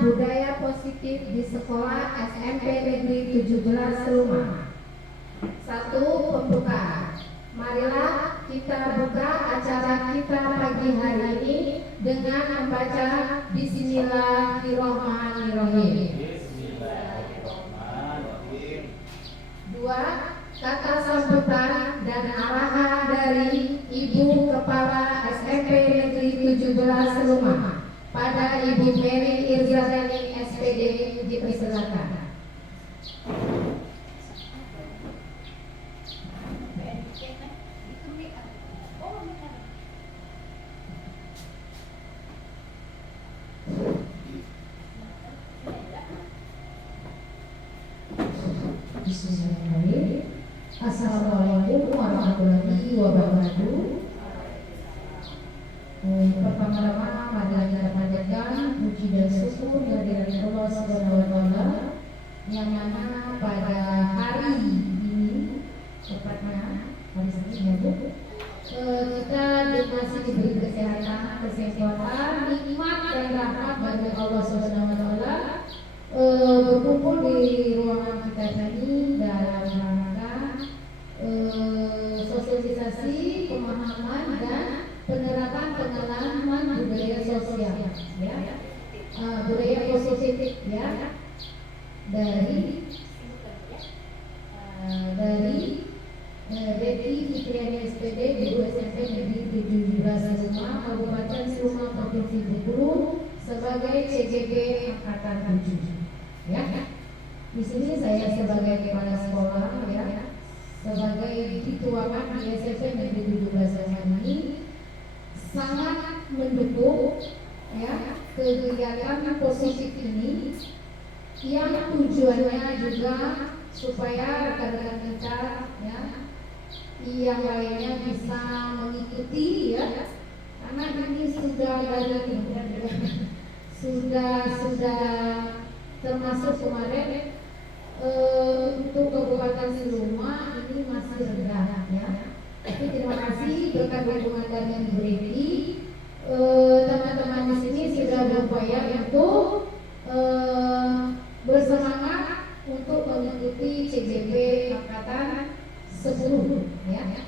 budaya positif di sekolah SMP Negeri 17 Rumah. 1. Pembukaan. Marilah kita buka acara kita pagi hari ini dengan membaca Bismillahirrahmanirrahim. 2. Kata sambutan dan arahan dari Ibu Kepala SMP Negeri 17 Rumah pada Ibu Mary Irzadani SPD dipersilakan. Bismillahirrahmanirrahim. Assalamualaikum warahmatullahi wabarakatuh. Pertama-tama marilah kita panjatkan puji dan syukur kehadirat Allah Subhanahu wa taala yang mana pada hari ini tepatnya hari Senin kita masih diberi kesehatan, nikmat dan rahmat dari Allah Subhanahu wa taala berkumpul di ruangan kita ini dalam rangka sosialisasi, pemahaman dan penerapan pengalaman budaya sosial, ya, budaya positif, ya, dari Betty Fitriani SPD Guru SMP Negeri 17 Rumah Kabupaten Sumah Provinsi Bengkulu sebagai CGP Angkatan 7, ya. Di sini saya sebagai kepala sekolah, ya, sebagai dituakan di SMP Negeri 17 Rumah ini sangat mendukung, ya, kegiatan positif ini yang tujuannya juga supaya rekan-rekan kita, ya, yang lainnya bisa mengikuti, ya, karena ini sudah termasuk kemarin untuk Kabupaten Siluma ini masih rendah, ya. Tapi terima kasih berkat dukungan dari Brady, teman-teman di sini sudah berupaya untuk bersemangat untuk mengikuti CGP Angkatan 10, ya.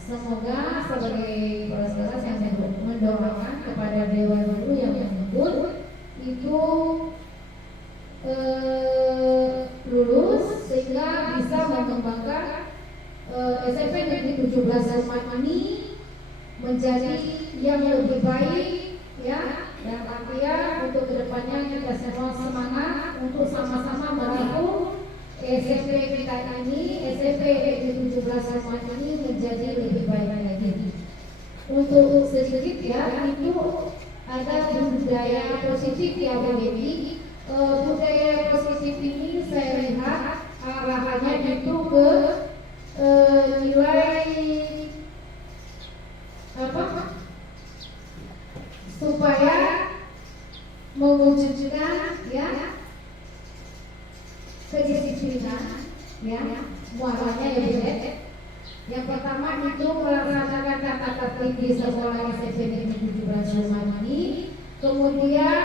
Semoga sebagai kepala sekolah yang mendoakan kepada Dewan Guru yang menyebut itu lulus sehingga bisa mengembangkan SMP Negeri 17 Rumah ini menjadi yang lebih baik, ya, dan artinya untuk kedepannya kita semua semangat untuk sama-sama merangkul SMP kita ini, SMP Negeri 17 Rumah ini menjadi lebih baik lagi. Untuk sedikit, ya, itu ada budaya positif, ya, Bu Dewi. Budaya positif ini saya lihat arahannya itu ke nilai supaya mewujudkan, ya, kedisiplinan, ya, muaranya ya, Bu. Yang pertama itu melaksanakan tata tertib di sekolah SMP Negeri 17 Rumah ini, kemudian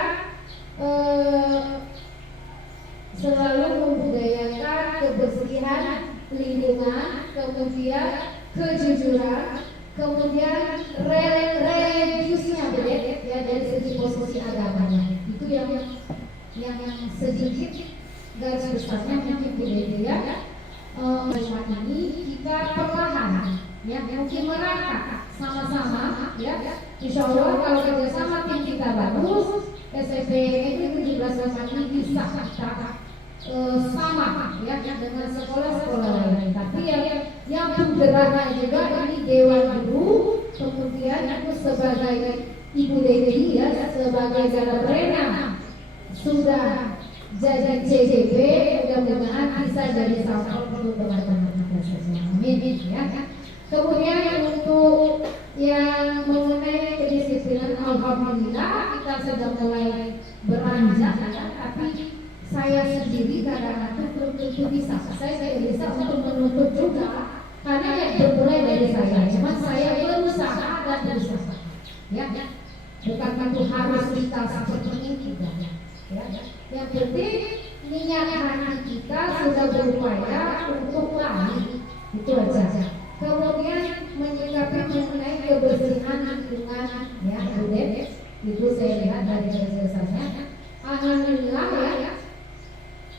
selalu membudayakan kebersihan lingkungan, kemudian kejujuran, kemudian religiusnya, ya, dari segi posisi agamanya. Itu yang sedikit garis besarnya mungkin berbeda, ya. Rumah ini kita perlahan, ya, mungkin merangkak sama-sama, ya. Insya Allah kalau kerjasama tim kita bagus, SMP Negeri 17 Rumah ini bisa kita sama, ya, dengan sekolah-sekolah lain. Tapi yang penggeraknya juga ini Dewan Guru, kemudian aku sebagai Ibu Dewi, ya, sebagai Gala Brena sudah jadi CGP, mudah-mudahan bisa jadi sampel untuk teman-teman kita semua. Amin, ya. Kemudian untuk yang mengenai kedisiplinan, alhamdulillah kita sudah mulai beranjak, ya, tapi saya sendiri kadang-kadang belum tentu bisa. Saya tidak bisa untuk menuntut juga, karena yang bermulai dari saya. Cuma saya berusaha dan berusaha, ya. Bukan itu harus kita seperti ini, tidak, ya. sudah berupaya untuk baik, itu aja. Kemudian menyikapi mengenai kebersihan lingkungan, ya, Buden, itu saya lihat dari jelasannya. Alhamdulillah ya,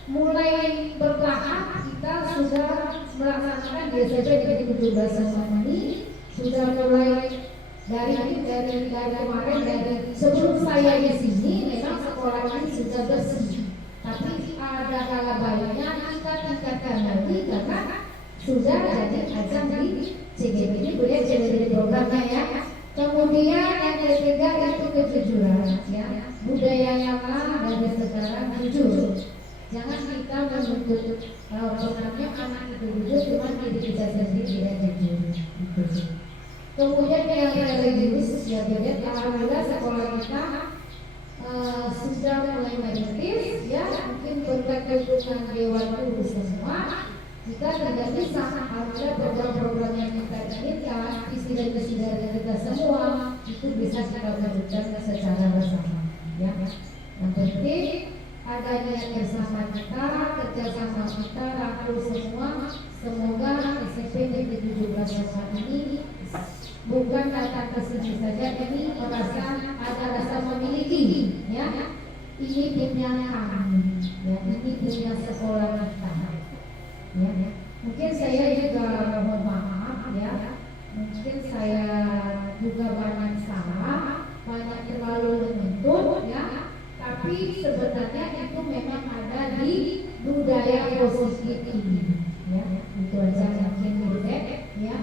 mulai bertahap kita sudah melaksanakan DSP di 17 ini, sudah mulai dari kemarin, dari sebelum saya di sini memang sekolah ini sudah bersih, tapi ada kala baiknya kita tingkatkan lagi karena sudah jadi ajang di CGB ini, boleh jadi programnya ya. Kemudian yang ketiga itu kejujuran, ya, budaya nyata dari sekarang jujur. Jangan kita menuntut programnya anak itu jujur, cuma diri kita sendiri tidak jujur. Kemudian yang religius, ya, beda. Alhamdulillah sekolah kita sudah mulai merintis, ya, mungkin berkat dukungan Dewan Guru semua. Kita tidak bisa, alhamdulillah program-program yang kita inginkan, visi dan misi dari kita semua itu bisa kita wujudkan secara bersama, ya. Yang penting adanya bersama kita, kerjasama kita, rangkul semua. Semoga SMP Negeri 17 ini bukan datang ke sini saja, ini merasa ada rasa memiliki, ya. Ini punya kami, ya, ini punya sekolah kita. Ya, mungkin saya juga mohon maaf, ya, mungkin saya juga banyak salah, banyak terlalu menuntut, ya, tapi sebenarnya itu memang ada di budaya positif ini, ya, itu aja mungkin Buden, ya,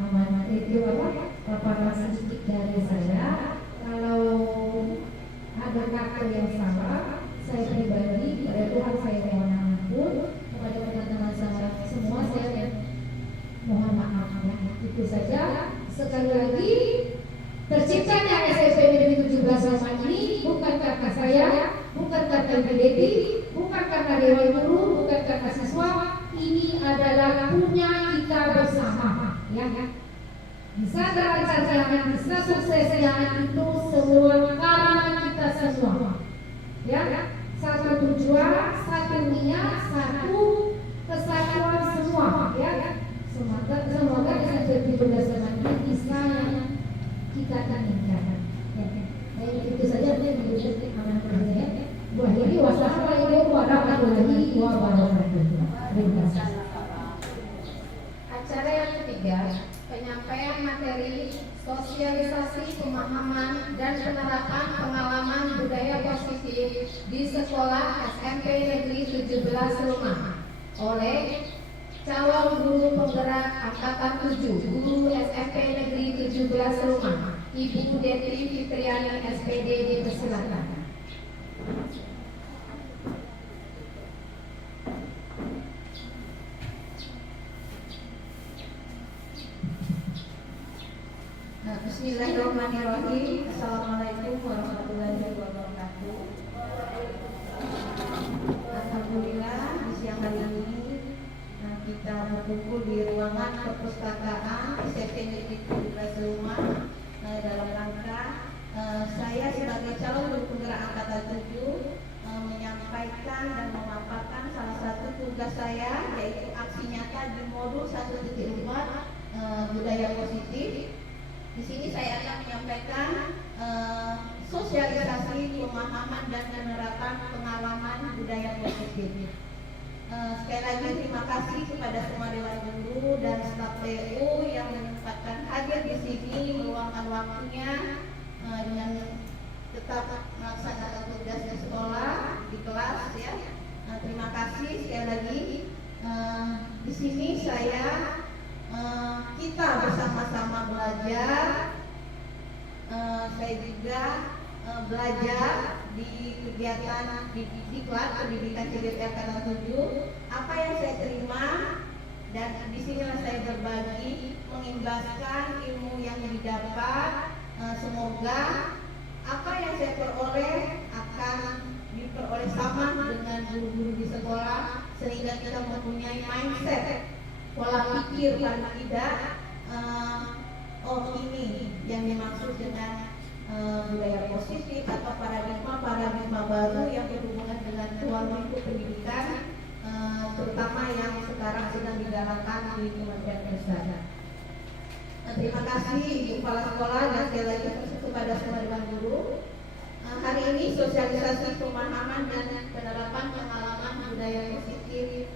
amanat itu paparan sedikit dari saya. Kalau ada kata yang salah, saya pribadi pada Tuhan saya mohon ampun. Kepada teman-teman saya semua saya mohon maaf, ya. Itu saja. Sekali lagi, terciptanya SMP Negeri 17 ini bukan karena saya, bukan karena Bideti, bukan karena Dewan Guru, bukan karena siswa. Ini adalah punya kita bersama, ya. Bisa terlaksana, bisa suksesnya itu semua karena kita semua, ya. Satu tujuan, satu niat, satu kesatuan semua, ya. Semoga SMP 17 ini bisa yang kita inginkan, ya. Itu saja yang menjadi amanat saya. Wassalamualaikum warahmatullahi wabarakatuh. Terima kasih. Acara yang ketiga, penyampaian materi sosialisasi pemahaman dan penerapan pengalaman budaya positif di sekolah SMP Negeri 17 Rumah oleh calon guru penggerak angkatan 7 guru SMP Negeri 17 Rumah, Ibu Deti Fitriani SPD, dipersilakan. Bismillahirrahmanirrahim. Assalamualaikum warahmatullahi wabarakatuh. Alhamdulillah di siang hari ini kita berkumpul di ruangan perpustakaan SMP Negeri 17 Rumah dalam rangka saya sebagai calon guru penggerak angkatan 7 menyampaikan dan memaparkan salah satu tugas saya, yaitu aksi nyata di modul 1.4 budaya positif. Di sini saya akan menyampaikan sosialisasi pemahaman dan penerapan pengalaman budaya positif. Sekali lagi terima kasih kepada semua Dewan Guru dan staf TU yang menyempatkan hadir di sini, meluangkan waktunya dengan tetap melaksanakan tugas di sekolah, di kelas, ya. Terima kasih sekali lagi. Di sini kita bersama-sama belajar. Saya juga belajar di kegiatan di Diklat Pendidikan CGP Angkatan 7. Apa yang saya terima dan disinilah saya berbagi, mengimbaskan ilmu yang didapat. Semoga apa yang saya peroleh akan diperoleh sama dengan guru-guru di sekolah, sehingga kita mempunyai mindset, pola pikir paling tidak ini yang dimaksud dengan budaya positif atau paradigma baru yang berhubungan dengan ruang lingkup pendidikan, terutama diselenggarakan di Kementerian Kesehatan. Terima kasih Ibu Kepala Sekolah dan sekali lagi kepada semua dewan guru. Hari ini sosialisasi pemahaman dan penerapan pengalaman budaya positif.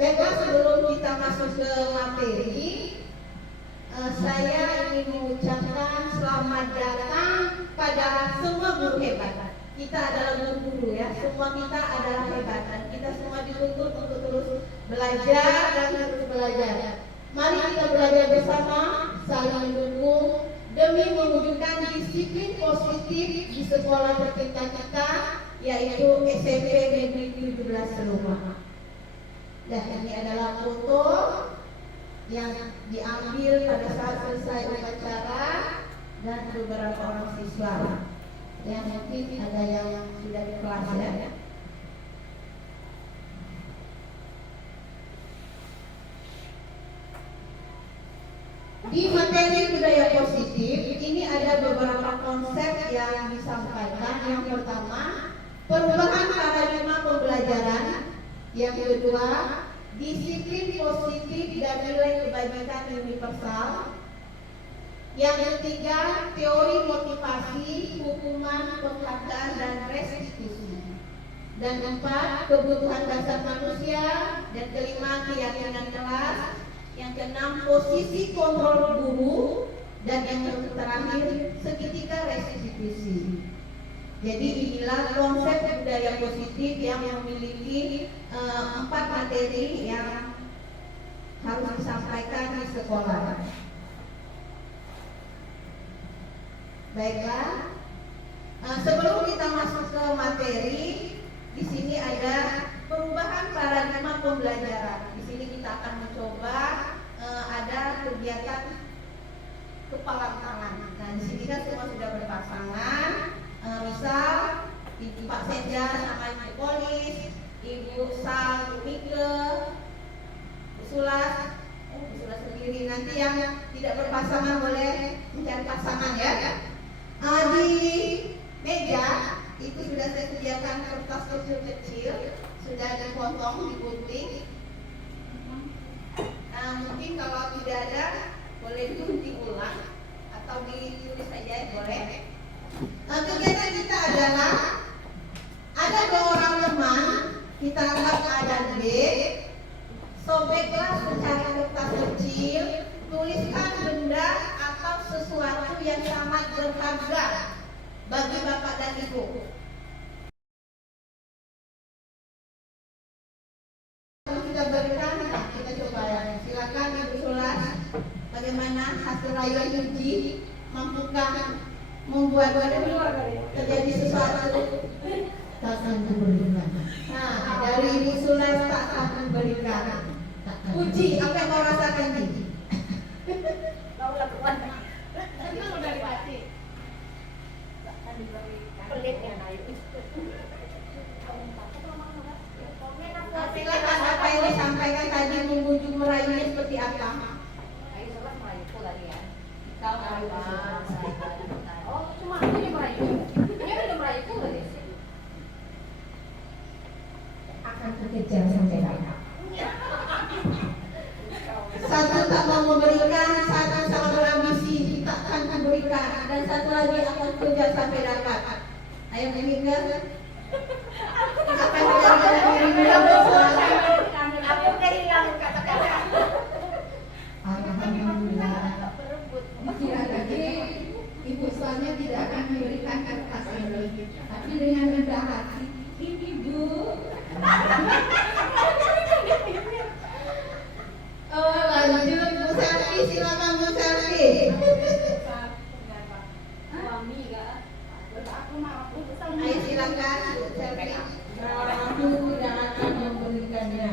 Baiklah, sebelum kita masuk ke materi, saya ingin mengucapkan selamat datang pada semua guru hebat. Kita adalah guru-guru ya, semua kita adalah hebat dan kita semua dituntut untuk terus belajar dan terus belajar. Mari kita belajar bersama, saling mendukung demi mewujudkan disiplin positif di sekolah tercinta kita, yaitu SMP Negeri 17 Seluma. Dan ini adalah foto yang diambil pada saat selesai upacara dan beberapa orang siswa yang mungkin ada yang sudah di kelas ya. Di materi budaya positif ini ada beberapa konsep yang disampaikan. Yang pertama, perubahan paradigma pembelajaran. Yang kedua, disiplin positif dan nilai kebajikan universal. Yang ketiga, teori motivasi, hukuman, penghargaan dan restitusi. Dan empat, kebutuhan dasar manusia. Dan kelima, keyakinan kelas. Yang keenam, posisi kontrol guru. Dan yang terakhir, segitiga restitusi. Jadi inilah konsep budaya positif yang memiliki 4 materi yang harus disampaikan di sekolah. Baiklah, sebelum kita masuk ke materi, di sini ada perubahan paradigma pembelajaran. Di sini kita akan mencoba ada kegiatan kepala tangan. Nah, di sini kan semua sudah berpasangan. Misal Ibu Pak Senja sama Ibu Polis, Ibu Sal, Bu Mike, Bu Sulas, Bu Sulas sendiri. Nanti yang tidak berpasangan boleh mencari pasangan ya. Di meja itu sudah saya sediakan kertas kecil-kecil, sudah dipotong, digunting. Mungkin kalau tidak ada boleh diulang atau ditulis saja boleh. Kegiatan kita adalah ada 2 orang teman, kita anggap A dan B. Sobeklah secari kertas kecil, tuliskan benda atau sesuatu yang sangat berharga bagi Bapak dan Ibu. Kita berikan, kita coba ya. Silakan Ibu Sulas, bagaimana hasil rayuan uji, mampukah membuat terjadi sesuatu? Tak akan kuberikan. Nah, dari Ibu Sulas tak akan kuberikan. Uji, apa yang kau rasakan ini? Kau lakukan. Memang udah dikasih. Pelit ya Nayu. Silakan, apa yang disampaikan tadi membujuk merayunya seperti apa? Ayo Sulas merayu tadi ya. Tahu apa? Oh, cuma ini merayu. Ini udah merayu tadi. Akan terkejar sampai dapat. Satu tak mau memberikan, satu sangat berambisi, tak akan memberikan, dan satu lagi akan kerja sampai dapat. Ayo meninggal. Apa yang terjadi dalam diri Aku kehilangan kata-kata. Alhamdulillah. Dikira tadi Ibu Suanya tidak akan memberikan kertas ini, tapi dengan rendah hati, ini Bu. Lanjut Bu Selvi, silakan Bu Selvi. Suami kan. Aku mau aku kesal. Ayo silakan Bu Selvi. Aku tidak akan memberikannya,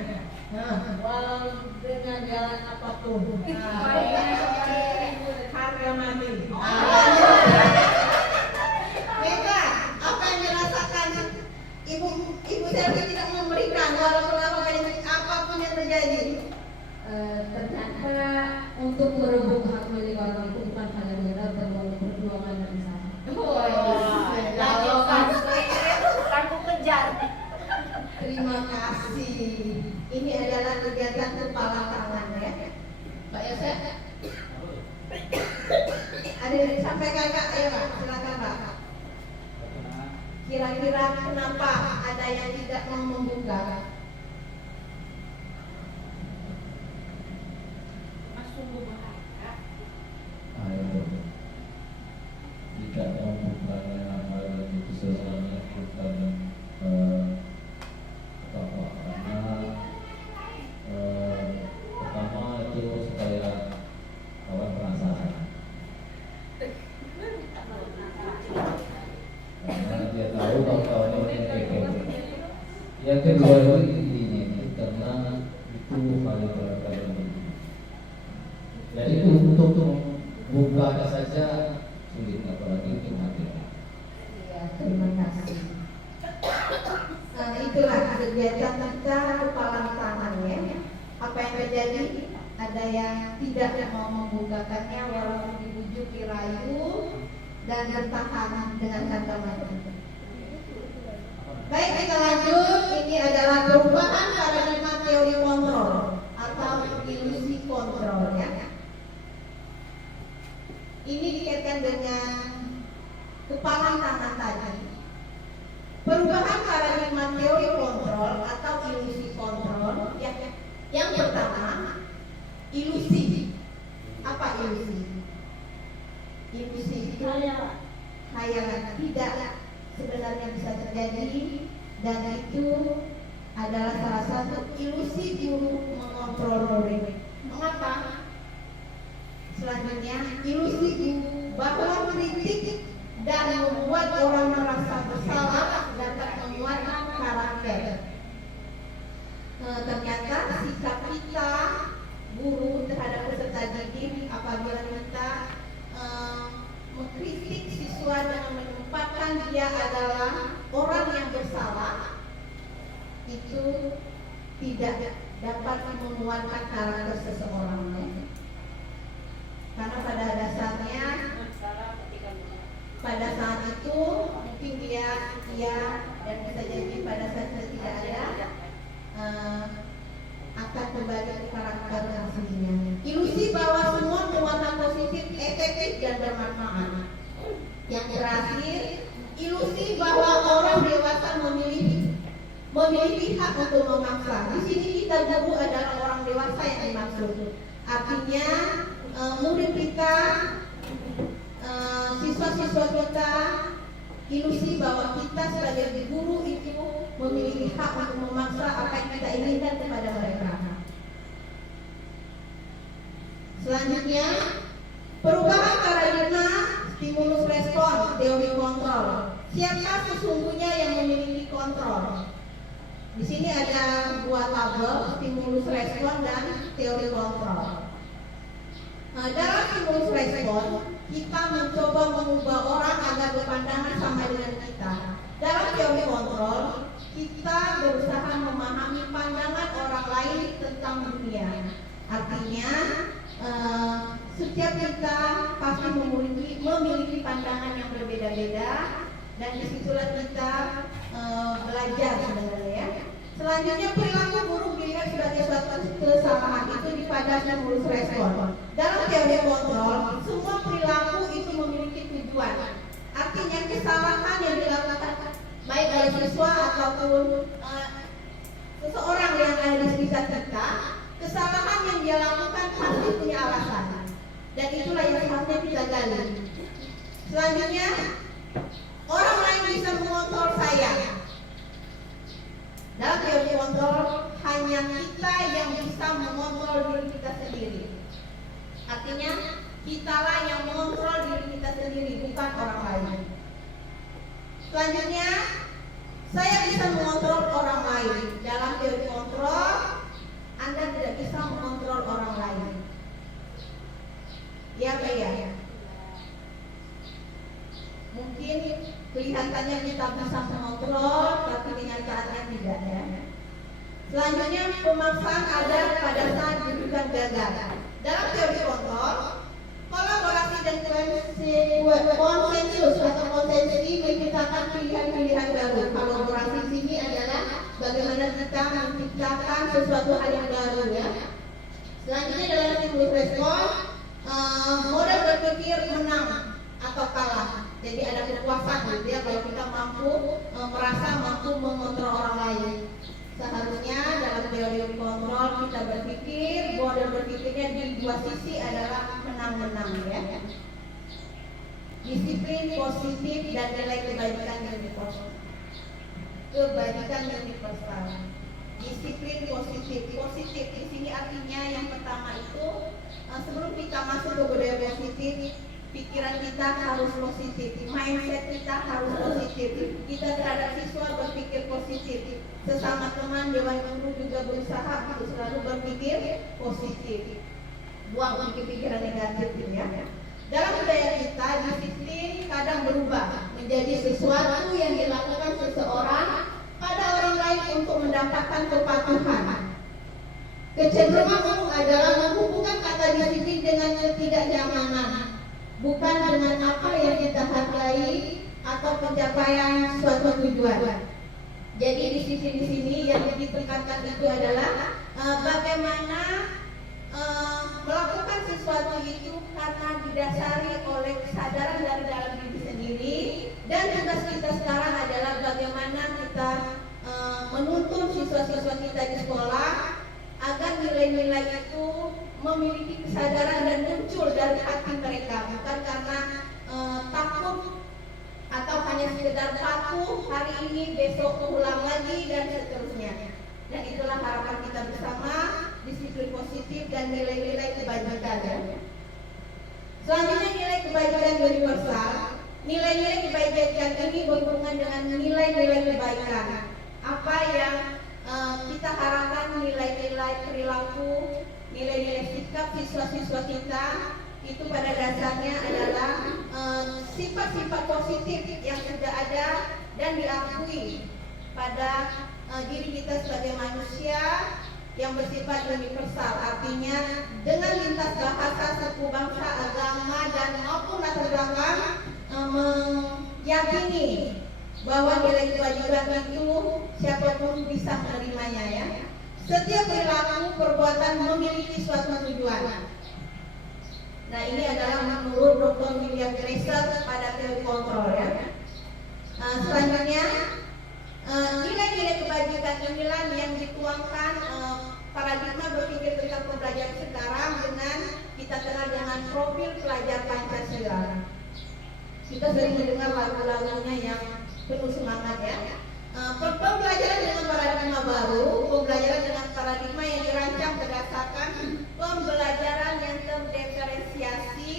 walau dengan jalan apapun. Harga mati. Mega, apa yang dirasakan Ibu Selvi tidak memberikan walaupun apapun yang terjadi? Ternyata untuk merebut hak milik orang itu bukan hal yang mudah, perlu perjuangan yang besar. Kalau Aku kejar. terima kasih. Kira-kira kenapa ada yang tidak mau membuka? Tidak membukanya hal itu sesuatu bukan karena pertama itu supaya kawan penasaran, karena dia tahu kalau kawannya kepo. Yang kedua itu intinya karena itu hal yang berbeda. Jadi untuk membuka saja sulit, apalagi untuk materi. Ya, terima kasih. Nah, itulah kegiatan kita kepalang tangannya. Apa yang terjadi? Ada yang tidak mau membukakannya walaupun dibujuk, dirayu, dan bertahan dengan kata mati. Baik, kita lanjut. Ini adalah perubahan paradigma teori kontrol atau ilusi kontrol ya. Ini dikaitkan dengan kepalang tangan tadi. Perubahan paradigma teori kontrol atau ilusi kontrol yang pertama, ilusi. Apa ilusi? Ilusi itu khayalan, tidak sebenarnya bisa terjadi, dan itu adalah salah satu ilusi guru mengontrol murid. Mengapa? Selanjutnya, ilusi guru bahwa kritik dan membuat orang merasa bersalah dapat menguatkan karakter. Ternyata sikap kita guru terhadap peserta didik apabila kita mengkritik siswa dengan menempatkan dia adalah orang yang bersalah, itu tidak dapat menguatkan karakter seseorang. Karena pada dasarnya pada saat itu mungkin dia dan bisa jadi pada saat itu tidak ada akan kembali ke karakter aslinya. Ilusi bahwa semua muatan positif, efektif dan bermanfaat. Yang terakhir, ilusi bahwa orang dewasa memiliki hak untuk memaksa. Di sini kita guru adalah orang dewasa yang dimaksud. Artinya murid kita, siswa-siswa kita, ilusi bahwa kita sebagai guru itu memiliki hak untuk memaksa apa yang kita inginkan kepada mereka. Selanjutnya, perubahan paradigma stimulus respon teori kontrol. Siapa sesungguhnya yang memiliki kontrol? Di sini ada dua tabel, stimulus respon dan teori kontrol. Dalam stimulus respon, kita mencoba mengubah orang agar berpandangan sama dengan kita. Dalam teori kontrol, kita berusaha memahami pandangan orang lain tentang dunia. Artinya, setiap kita pasti memiliki pandangan yang berbeda-beda, dan disitulah kita belajar sebenarnya ya. Selanjutnya, perilaku buruk dilihat sebagai suatu kesalahan, itu di pada stimulus respon. Dalam teori kontrol, semua perilaku itu memiliki tujuan. Artinya kesalahan yang dilakukan baik oleh siswa ataupun seseorang yang ada di sekitar kita, kesalahan yang dia lakukan pasti punya alasan. Dan itulah yang seharusnya kita gali. Selanjutnya, orang lain bisa mengontrol saya. Dalam teori kontrol, hanya kita yang bisa mengontrol diri kita sendiri. Artinya, kitalah yang mengontrol diri kita sendiri, bukan orang lain. Selanjutnya, saya bisa mengontrol orang lain. Dalam teori kontrol, Anda tidak bisa mengontrol orang lain. Ya, Pak ya? Mungkin kelihatannya kita bisa mengontrol, tapi kenyataannya tidak ya. Selanjutnya, pemaksaan ada pada saat dibutuhkan gagal. Dalam teori kontrol, kolaborasi dan konsensus atau konsensi menciptakan pilihan-pilihan baru. Kolaborasi di sini adalah bagaimana kita menciptakan sesuatu hal yang baru ya. Selanjutnya dalam stimulus respon, model berpikir menang atau kalah. Jadi ada kepuasan gitu ya kalau kita mampu merasa mampu mengontrol orang lain. Seharusnya dalam teori kontrol kita berpikir, model berpikirnya di dua sisi adalah menang-menang ya. Disiplin positif dan nilai kebaikan universal. Kebaikan universal. Disiplin positif. Positif di sini artinya yang pertama itu sebelum kita masuk ke budaya positif, pikiran kita harus positif, mindset kita harus positif. Kita terhadap siswa berpikir positif. Sesama teman dewan guru juga berusaha untuk selalu berpikir positif. Buang pikiran negatif ya. Dalam budaya kita, disiplin kadang berubah menjadi sesuatu yang dilakukan seseorang pada orang lain untuk mendapatkan kepatuhan. Kecenderungan adalah menghubungkan kata disiplin dengan ketidaknyamanan, bukan dengan apa yang kita hargai atau pencapaian suatu tujuan. Jadi disiplin di sini yang ditekankan itu adalah bagaimana melakukan sesuatu itu karena didasari oleh kesadaran dari dalam diri sendiri, dan tugas kita sekarang adalah bagaimana kita menuntun siswa-siswa kita di sekolah agar nilai-nilai itu memiliki kesadaran dan muncul dari hati mereka, bukan karena takut atau hanya sekedar patuh hari ini, besok ulang lagi dan seterusnya. Dan itulah harapan kita bersama, disiplin positif dan nilai-nilai kebajikan ya. Selanjutnya nilai kebajikan universal. Nilai-nilai kebajikan ini berhubungan dengan nilai-nilai kebaikan. Apa yang kita harapkan, nilai-nilai perilaku, nilai-nilai sikap siswa-siswa kita itu pada dasarnya adalah sifat-sifat positif yang sudah ada dan diakui pada diri kita sebagai manusia yang bersifat universal, artinya dengan lintas bahasa, suku, bangsa, agama dan maupun latar belakang meyakini bahwa nilai kewajiban itu siapapun bisa menerimanya ya. Setiap perilaku perbuatan memiliki suatu tujuan. Nah ini adalah menurut Dr. William Glasser pada teori kontrol ya. Selanjutnya nilai-nilai kebajikan inilah yang dituangkan paradigma berpikir tentang pembelajaran sekarang dengan kita kenal dengan profil pelajar Pancasila. Kita sering mendengar lagu-lagunya yang penuh semangat ya. Pembelajaran dengan paradigma baru, pembelajaran dengan paradigma yang dirancang berdasarkan pembelajaran yang terdiferensiasi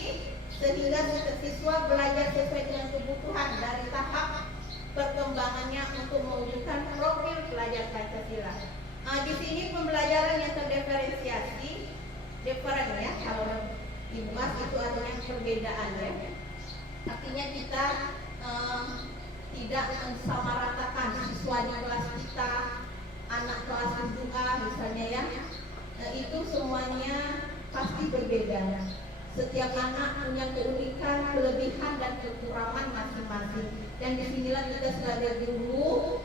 sehingga siswa belajar sesuai dengan kebutuhan dari tahap perkembangannya untuk mewujudkan profil pelajar Pancasila. Di sini pembelajaran yang terdiferensiasi, different ya, kalau dibahas itu artinya perbedaan ya. Artinya kita tidak mensamaratakan siswa di kelas kita, anak kelas 2A misalnya ya, itu semuanya pasti berbeda. Setiap anak punya keunikan, kelebihan dan kekurangan masing-masing. Dan disinilah kita sebagai guru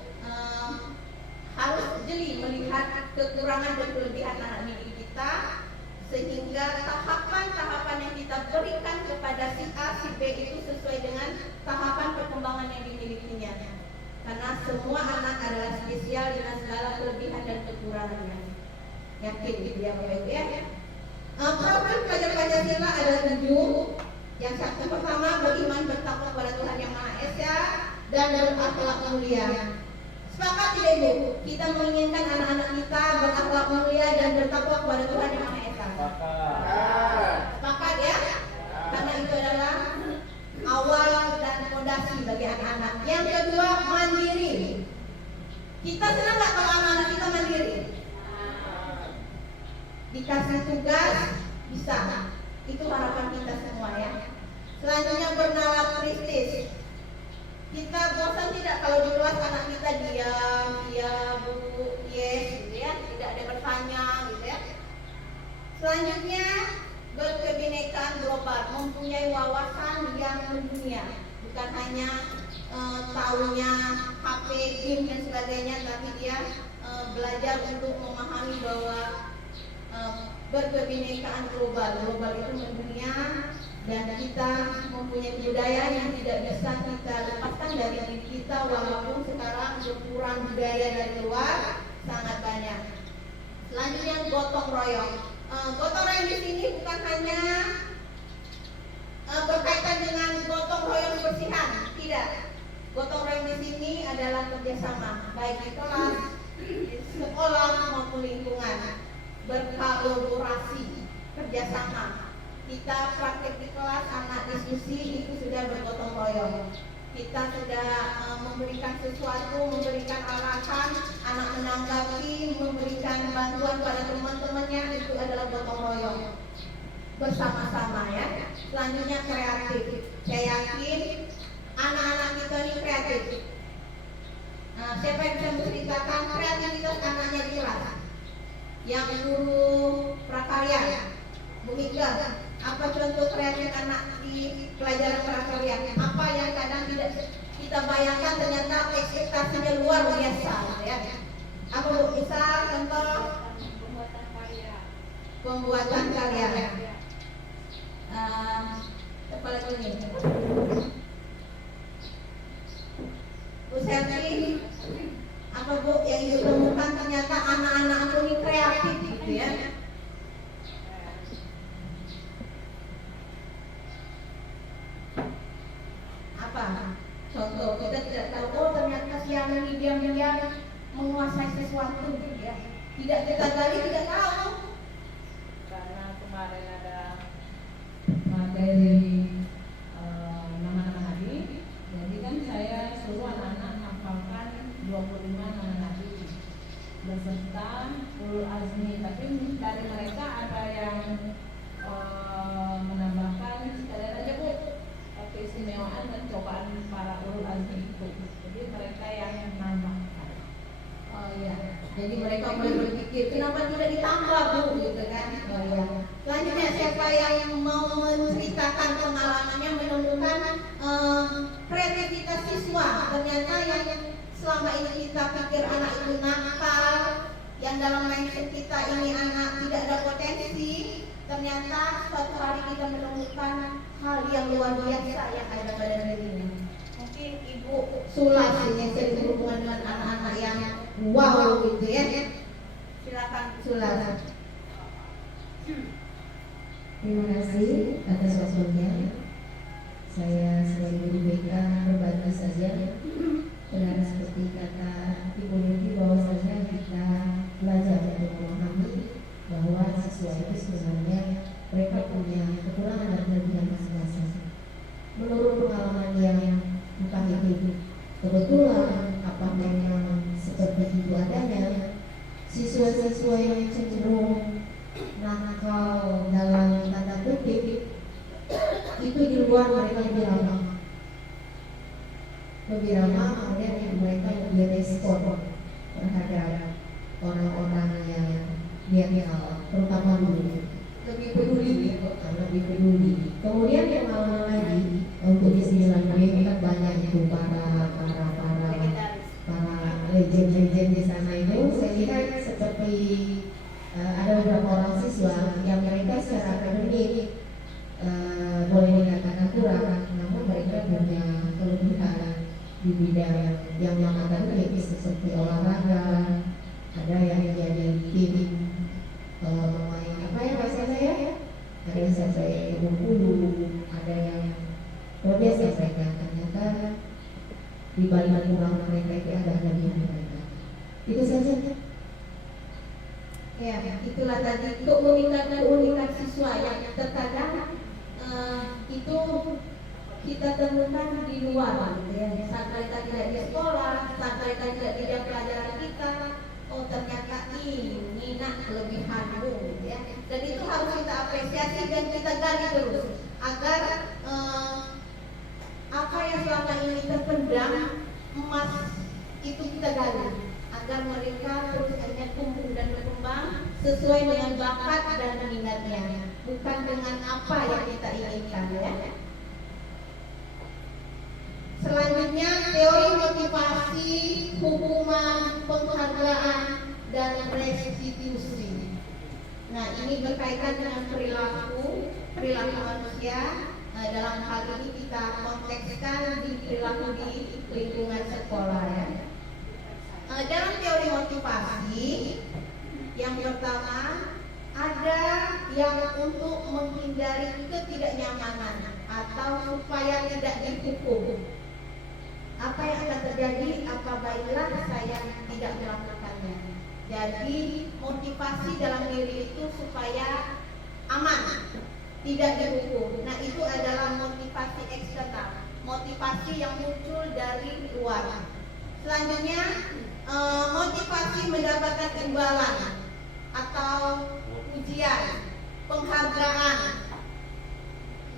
harus jeli melihat kekurangan dan kelebihan anak didik kita, sehingga tahapan-tahapan yang kita berikan kepada si A, si B itu sesuai dengan tahapan perkembangan yang dimilikinya. Karena semua anak adalah spesial dengan segala kelebihan dan kekurangannya. Yakin gitu ya Bapak Ibu ya. Profil pelajar Pancasila ada 7. Yang satu pertama, beriman bertakwa kepada Tuhan Yang Maha Esa dan berakhlak mulia. Sepakat tidak Ibu? Kita menginginkan anak-anak kita berakhlak mulia dan bertakwa kepada Tuhan Yang Maha Esa. Sepakat ya? Karena itu adalah awal dan fondasi bagi anak-anak. Yang kedua, mandiri. Kita senang nggak kalau anak-anak kita mandiri? Dikasih tugas bisa. Itu harapan kita semua ya. Selanjutnya bernalar kritis. Kita bosan tidak kalau di kelas anak kita diam, iya bu, yes gitu ya, tidak ada bertanya gitu ya. Selanjutnya berkebinekaan global, mempunyai wawasan yang mendunia, bukan hanya tahunya HP, game dan sebagainya, tapi dia belajar untuk memahami bahwa berkebinekaan global. Global itu mendunia, dan kita mempunyai budaya yang tidak bisa kita lepaskan dari diri kita, walaupun sekarang berkurang budaya dari luar sangat banyak. Selanjutnya gotong royong. Gotong royong di sini bukan hanya berkaitan dengan gotong royong kebersihan, tidak. Gotong royong di sini adalah kerjasama, baik di kelas, di sekolah maupun lingkungan, berkolaborasi, kerjasama. Kita praktek di kelas, anak diskusi, itu sudah bergotong royong. Kita sudah memberikan sesuatu, memberikan arahan, anak menanggapi, memberikan bantuan pada teman-temannya, itu adalah gotong royong bersama-sama ya. Selanjutnya kreatif. Saya yakin anak-anak kita ini kreatif. Siapa yang bisa menceritakan kreativitas anaknya di kelas? Yang guru prakarya, Bu Mika, apa contoh kreatif anak di pelajaran prakarya? Apa yang kadang tidak kita bayangkan ternyata ekspektasinya luar biasa ya. Apa Bu? Misal contoh pembuatan karya. Apa lagi nih? Bu Selvi, apa Bu yang Ibu temukan ternyata anak-anak aku ini kreatif gitu ya? Apa? Contoh, kita tidak tahu, oh ternyata si anak ini diam-diam menguasai sesuatu gitu ya. Tidak kita gali, tidak tahu. Karena kemarin ada materi nama-nama nabi, jadi kan saya suruh anak-anak hafalkan 25 nama nabi beserta ulul azmi. Tapi dari mereka ada yang menambahkan sekalian aja Bu keistimewaan dan cobaan para ulul azmi itu. Jadi mereka yang menambahkan. Oh iya, jadi mereka mulai berpikir kenapa tidak ditambah Bu gitu kan? Oh iya. Selanjutnya siapa yang mau menceritakan pengalamannya menemukan kreativitas siswa? Ternyata yang selama ini kita pikir anak itu nakal, yang dalam mindset kita ini anak tidak ada potensi, ternyata suatu hari kita menemukan hal yang luar biasa yang ada pada dirinya. Mungkin Ibu Sulas ini sering berhubungan dengan anak-anak yang wow gitu ya. Silakan Sulas. Terima kasih atas waktunya. Saya sebagai guru BK berbagi saja. Benar seperti kata Ibu Niti bahwasanya kita belajar untuk memahami bahwa siswa itu sebenarnya mereka punya kekurangan dan kelebihan masing-masing. Menurut pengalaman yang entah itu kebetulan apa memang seperti itu adanya, siswa-siswa yang cenderung nakal dalam tanda kutip itu di luar mereka lebih ramah, kemudian mereka lebih respon terhadap orang-orang yang dia kenal, terutama dulu lebih peduli. Kemudian yang pengalaman lagi untuk di sini lagi kan banyak itu para legend-legend di sana itu. Saya lihat seperti ada beberapa orang siswa yang mereka secara akademik boleh dikatakan kurang, namun mereka punya kelebihan di bidang yang non akademik seperti olahraga. Ada yang jadi tim pemain apa ya bahasanya ya? Ada yang sampai bulu, ada yang luar biasa mereka. Ternyata di balik kurang mereka itu ada kelebihan mereka. Itu saja. Ya, itulah tadi untuk meningkatkan keunikan siswa yang terkadang itu kita temukan di luar gitu ya. Saat mereka tidak di sekolah, saat mereka tidak di jam pelajaran kita, oh ternyata ini kelebihanmu gitu ya. Dan itu harus kita apresiasi dan kita gali terus agar apa yang selama ini terpendam emas itu kita gali agar mereka terus akhirnya tumbuh dan berkembang sesuai dengan bakat dan minatnya, bukan dengan apa yang kita inginkan ya. Selanjutnya teori motivasi, hukuman, penghargaan, dan restitusi. Nah ini berkaitan dengan perilaku manusia dalam hal ini kita kontekskan di perilaku di lingkungan sekolah ya. Dalam teori motivasi, yang pertama ada yang untuk menghindari ketidaknyamanan atau supaya tidak dihukum. Apa yang akan terjadi apabila saya tidak melakukannya. Jadi motivasi dalam diri itu supaya aman, tidak dihukum. Nah, itu adalah motivasi eksternal, motivasi yang muncul dari luar. Selanjutnya motivasi mendapatkan imbalan atau pujian, penghargaan.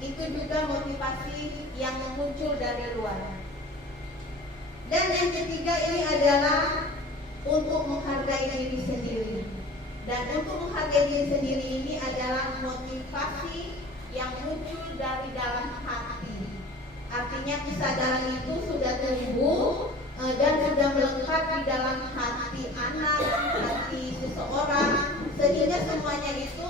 Itu juga motivasi yang muncul dari luar. Dan yang ketiga ini adalah untuk menghargai diri sendiri. Dan untuk menghargai diri sendiri ini adalah motivasi yang muncul dari dalam hati. Artinya kesadaran itu sudah tumbuh dan sudah melekat di dalam hati anak, hati seseorang, sehingga semuanya itu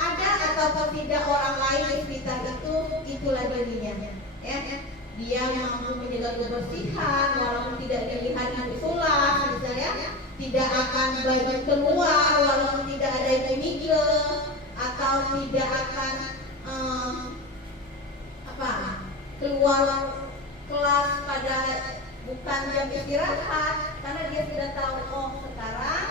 ada atau tidak orang lain di sekitar itu, itulah dirinya. Ya. Dia mampu menjaga kebersihan walaupun tidak dilihat itu sulam, misalnya tidak akan banyak keluar walaupun tidak ada itu migre, atau tidak akan keluar kelas pada bukan jam istirahat, karena dia sudah tahu, oh sekarang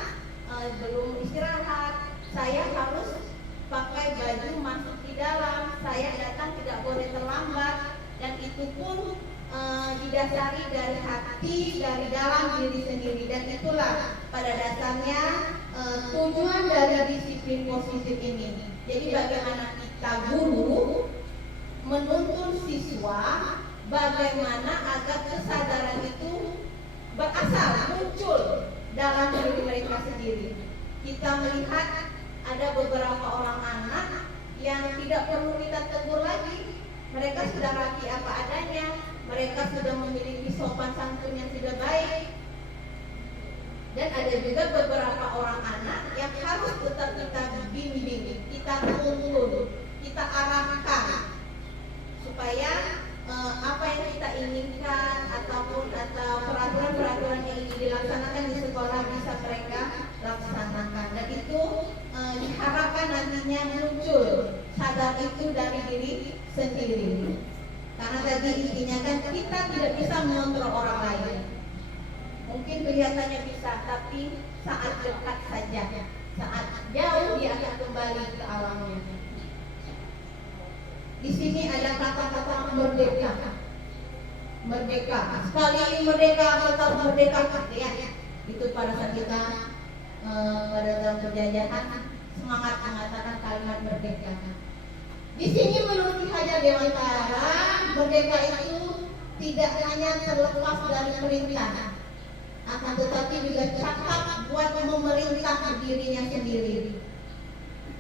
belum istirahat, saya harus pakai baju masuk di dalam, saya datang tidak boleh terlambat. Dan itu pun didasari dari hati, dari dalam diri sendiri. Dan itulah pada dasarnya tujuan dari disiplin positif ini. Jadi bagaimana kita guru menuntun siswa, bagaimana agar kesadaran itu berasal, muncul dalam diri mereka sendiri. Kita melihat ada beberapa orang anak yang tidak perlu kita tegur lagi. Mereka sudah rapi apa adanya, mereka sudah memiliki sopan santun yang sudah baik. Dan ada juga beberapa orang anak yang harus tetap kita bimbing, kita tuntun, kita arahkan supaya apa yang kita inginkan ataupun peraturan-peraturan yang ingin dilaksanakan di sekolah bisa mereka laksanakan. Dan itu diharapkan nantinya muncul sadar itu dari diri sendiri. Karena tadi intinya kan kita tidak bisa mengontrol orang lain. Mungkin kelihatannya bisa, tapi saat dekat saja, saat jauh dia akan kembali ke alamnya. Di sini ada kata-kata merdeka. Merdeka. Sekali merdeka atau merdeka ya. Itu pada saat kita pada dalam penjajahan semangat mengatakan kalimat merdeka. Di sini menurut Ki Hajar Dewantara, merdeka itu tidak hanya terlepas dari perintah, akan tetapi juga cakap buat memerintah dirinya sendiri.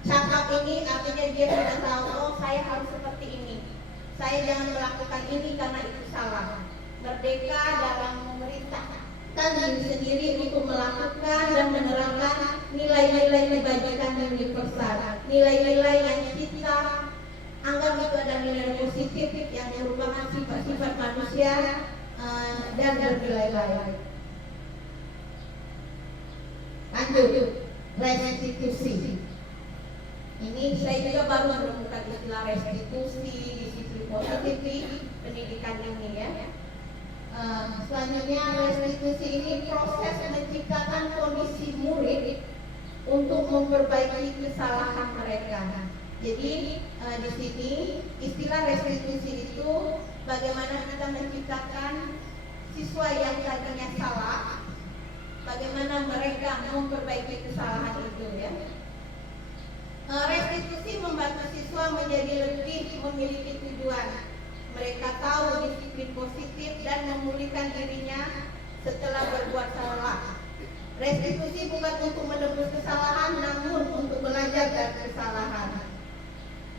Cakap ini artinya dia sudah tahu, oh saya harus seperti ini, saya jangan melakukan ini karena itu salah. Merdeka dalam memerintahkan diri sendiri untuk melakukan dan menerapkan nilai-nilai kebajikan universal, nilai-nilai yang kita anggap itu adalah nilai positif yang merupakan sifat-sifat manusia dan bernilai-nilai. Lanjut, restitusi. Ini saya juga baru menemukan istilah restitusi, disiplin positif di pendidikan ini ya. Selanjutnya restitusi ini proses menciptakan kondisi murid untuk memperbaiki kesalahan mereka. Jadi di sini istilah restitusi itu bagaimana kita menciptakan siswa yang tadinya salah, bagaimana mereka memperbaiki kesalahan itu ya. Restitusi membantu siswa menjadi lebih memiliki tujuan. Mereka tahu disiplin positif dan memulihkan dirinya setelah berbuat salah. Restitusi bukan untuk menebus kesalahan, namun untuk belajar dari kesalahan.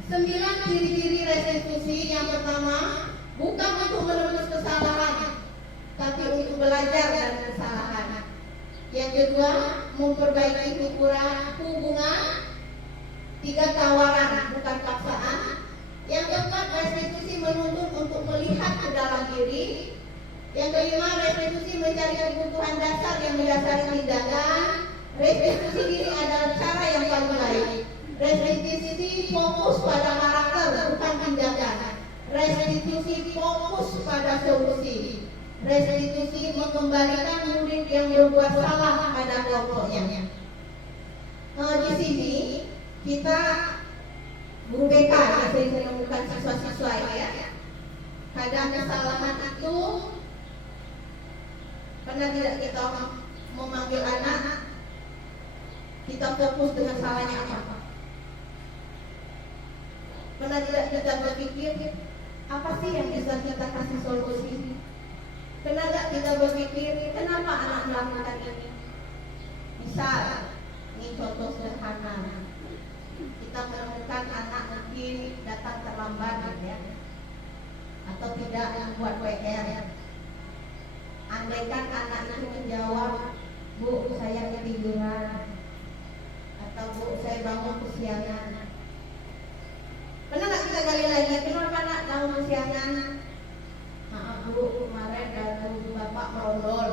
9 ciri-ciri restitusi. Yang pertama, bukan untuk menebus kesalahan, tapi untuk belajar dari kesalahan. Yang kedua, memperbaiki hubungan. 3, tawaran bukan paksaan. Yang keempat, restitusi menuntut untuk melihat ke dalam diri. Yang kelima, restitusi mencari kebutuhan dasar yang mendasari tindakan. Restitusi diri adalah cara yang paling baik. Restitusi fokus pada karakter bukan tindakan. Restitusi fokus pada solusi. Restitusi mengembalikan murid yang berbuat salah pada kelompoknya. Di sini kita guru BK yang sering menemukan siswa-siswa ya. Kadang kesalahan itu pernah tidak kita memanggil anak, kita fokus dengan salahnya apa? Pernah tidak kita berpikir apa sih yang bisa kita kasih solusi? Pernah tidak kita berpikir kenapa anak melakukan ini? Misal, ini contoh sederhana. Kita menemukan anak mungkin datang terlambat ya, atau tidak membuat PR. Andaikan anak itu menjawab, Bu, saya ketiduran, atau Bu, saya bangun kesiangan. Pernah nggak kita gali lagi, kenapa anak bangun kesiangan? Maaf Bu, kemarin ganggu Bapak merondol.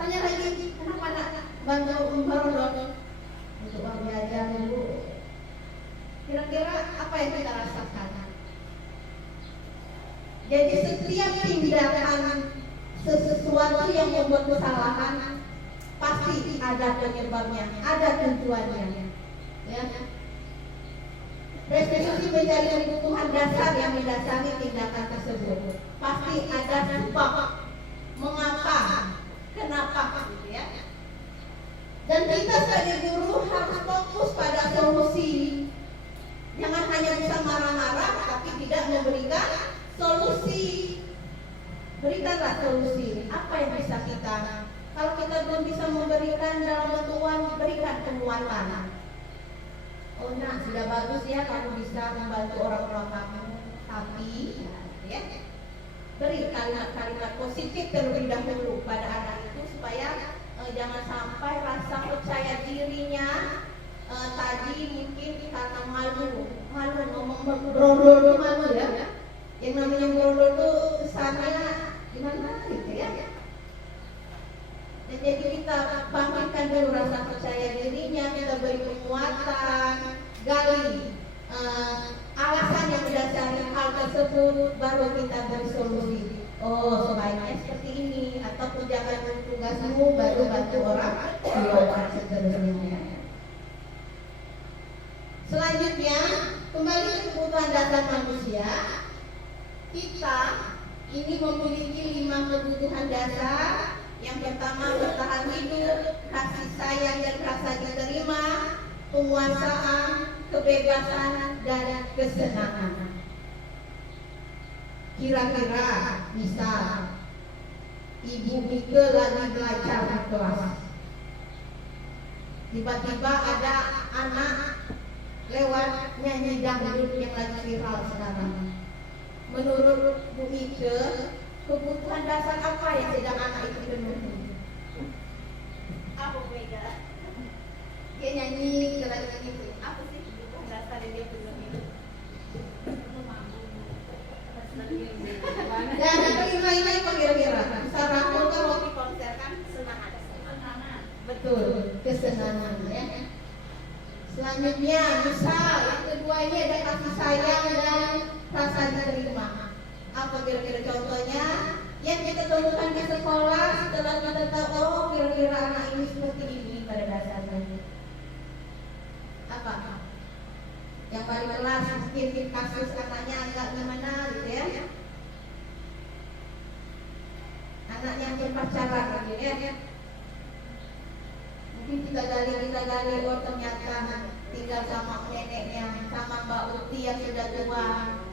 Tanya lagi, kenapa anak bantu merondol? Untuk uang jajan Bu. Kira-kira apa yang kita rasakan? Jadi setiap tindakan sesuatu yang membuat kesalahan pasti ada penyebabnya, ada tujuannya. Ya. Restitusi mencari kebutuhan dasar yang mendasari tindakan tersebut. Pasti ada sebab, mengapa, kenapa, gitu ya. Dan kita sebagai guru harus fokus pada solusi. Jangan hanya bisa marah-marah, tapi tidak memberikan solusi. Berikanlah solusi. Apa yang bisa kita? Kalau kita belum bisa memberikan dalam bentuk uang, berikan penguatan. Oh nah, sudah bagus ya kamu bisa membantu orang tua kamu, tapi ya, beri kalimat-kalimat positif terlebih dahulu pada anak itu supaya jangan sampai rasa percaya dirinya tadi mungkin karena malu ngomong berondol itu malu ya. Yang namanya berondol itu kesannya gimana gitu ya. Dan jadi kita bangkitkan dulu rasa percaya dirinya, kita beri penguatan, gali alasan yang mendasari hal tersebut, baru kita beri solusi. Oh, sebaiknya seperti ini, atau kerjakan tugasmu, baru bantu orang, dan seterusnya. Selanjutnya, kembali ke kebutuhan dasar manusia. Kita ini memiliki 5 kebutuhan dasar. Yang pertama, bertahan hidup, kasih sayang dan rasa diterima, penguasaan, kebebasan, dan kesenangan. Kira-kira, misal Ibu Mika lagi belajar di kelas, tiba-tiba ada anak lewat nyanyi dangdut yang lagi viral sekarang. Menurut Bu Mika, kebutuhan dasar apa yang sedang anak itu penuhi? Apa beda? Dia nyanyi lagu gitu. Apa sih kebutuhan dasar yang dia penuhi? Dan kelima ini apa kira-kira? Sarangkul kan waktu konser kan kesenangan. Betul, kesenangan ya. Selanjutnya, misal yang kedua ini ada kasih sayang dan rasa diterima. Apa kira-kira contohnya? Yang kita temukan di sekolah setelah kita tahu, oh kira-kira anak ini seperti ini pada dasarnya. Apa? Yang paling kelas mungkin kasus anaknya agak gimana gitu ya. Anak yang berpacaran gitu ya. Mungkin kita gali, oh ternyata tinggal sama neneknya, sama Mbak Uti yang sudah tua,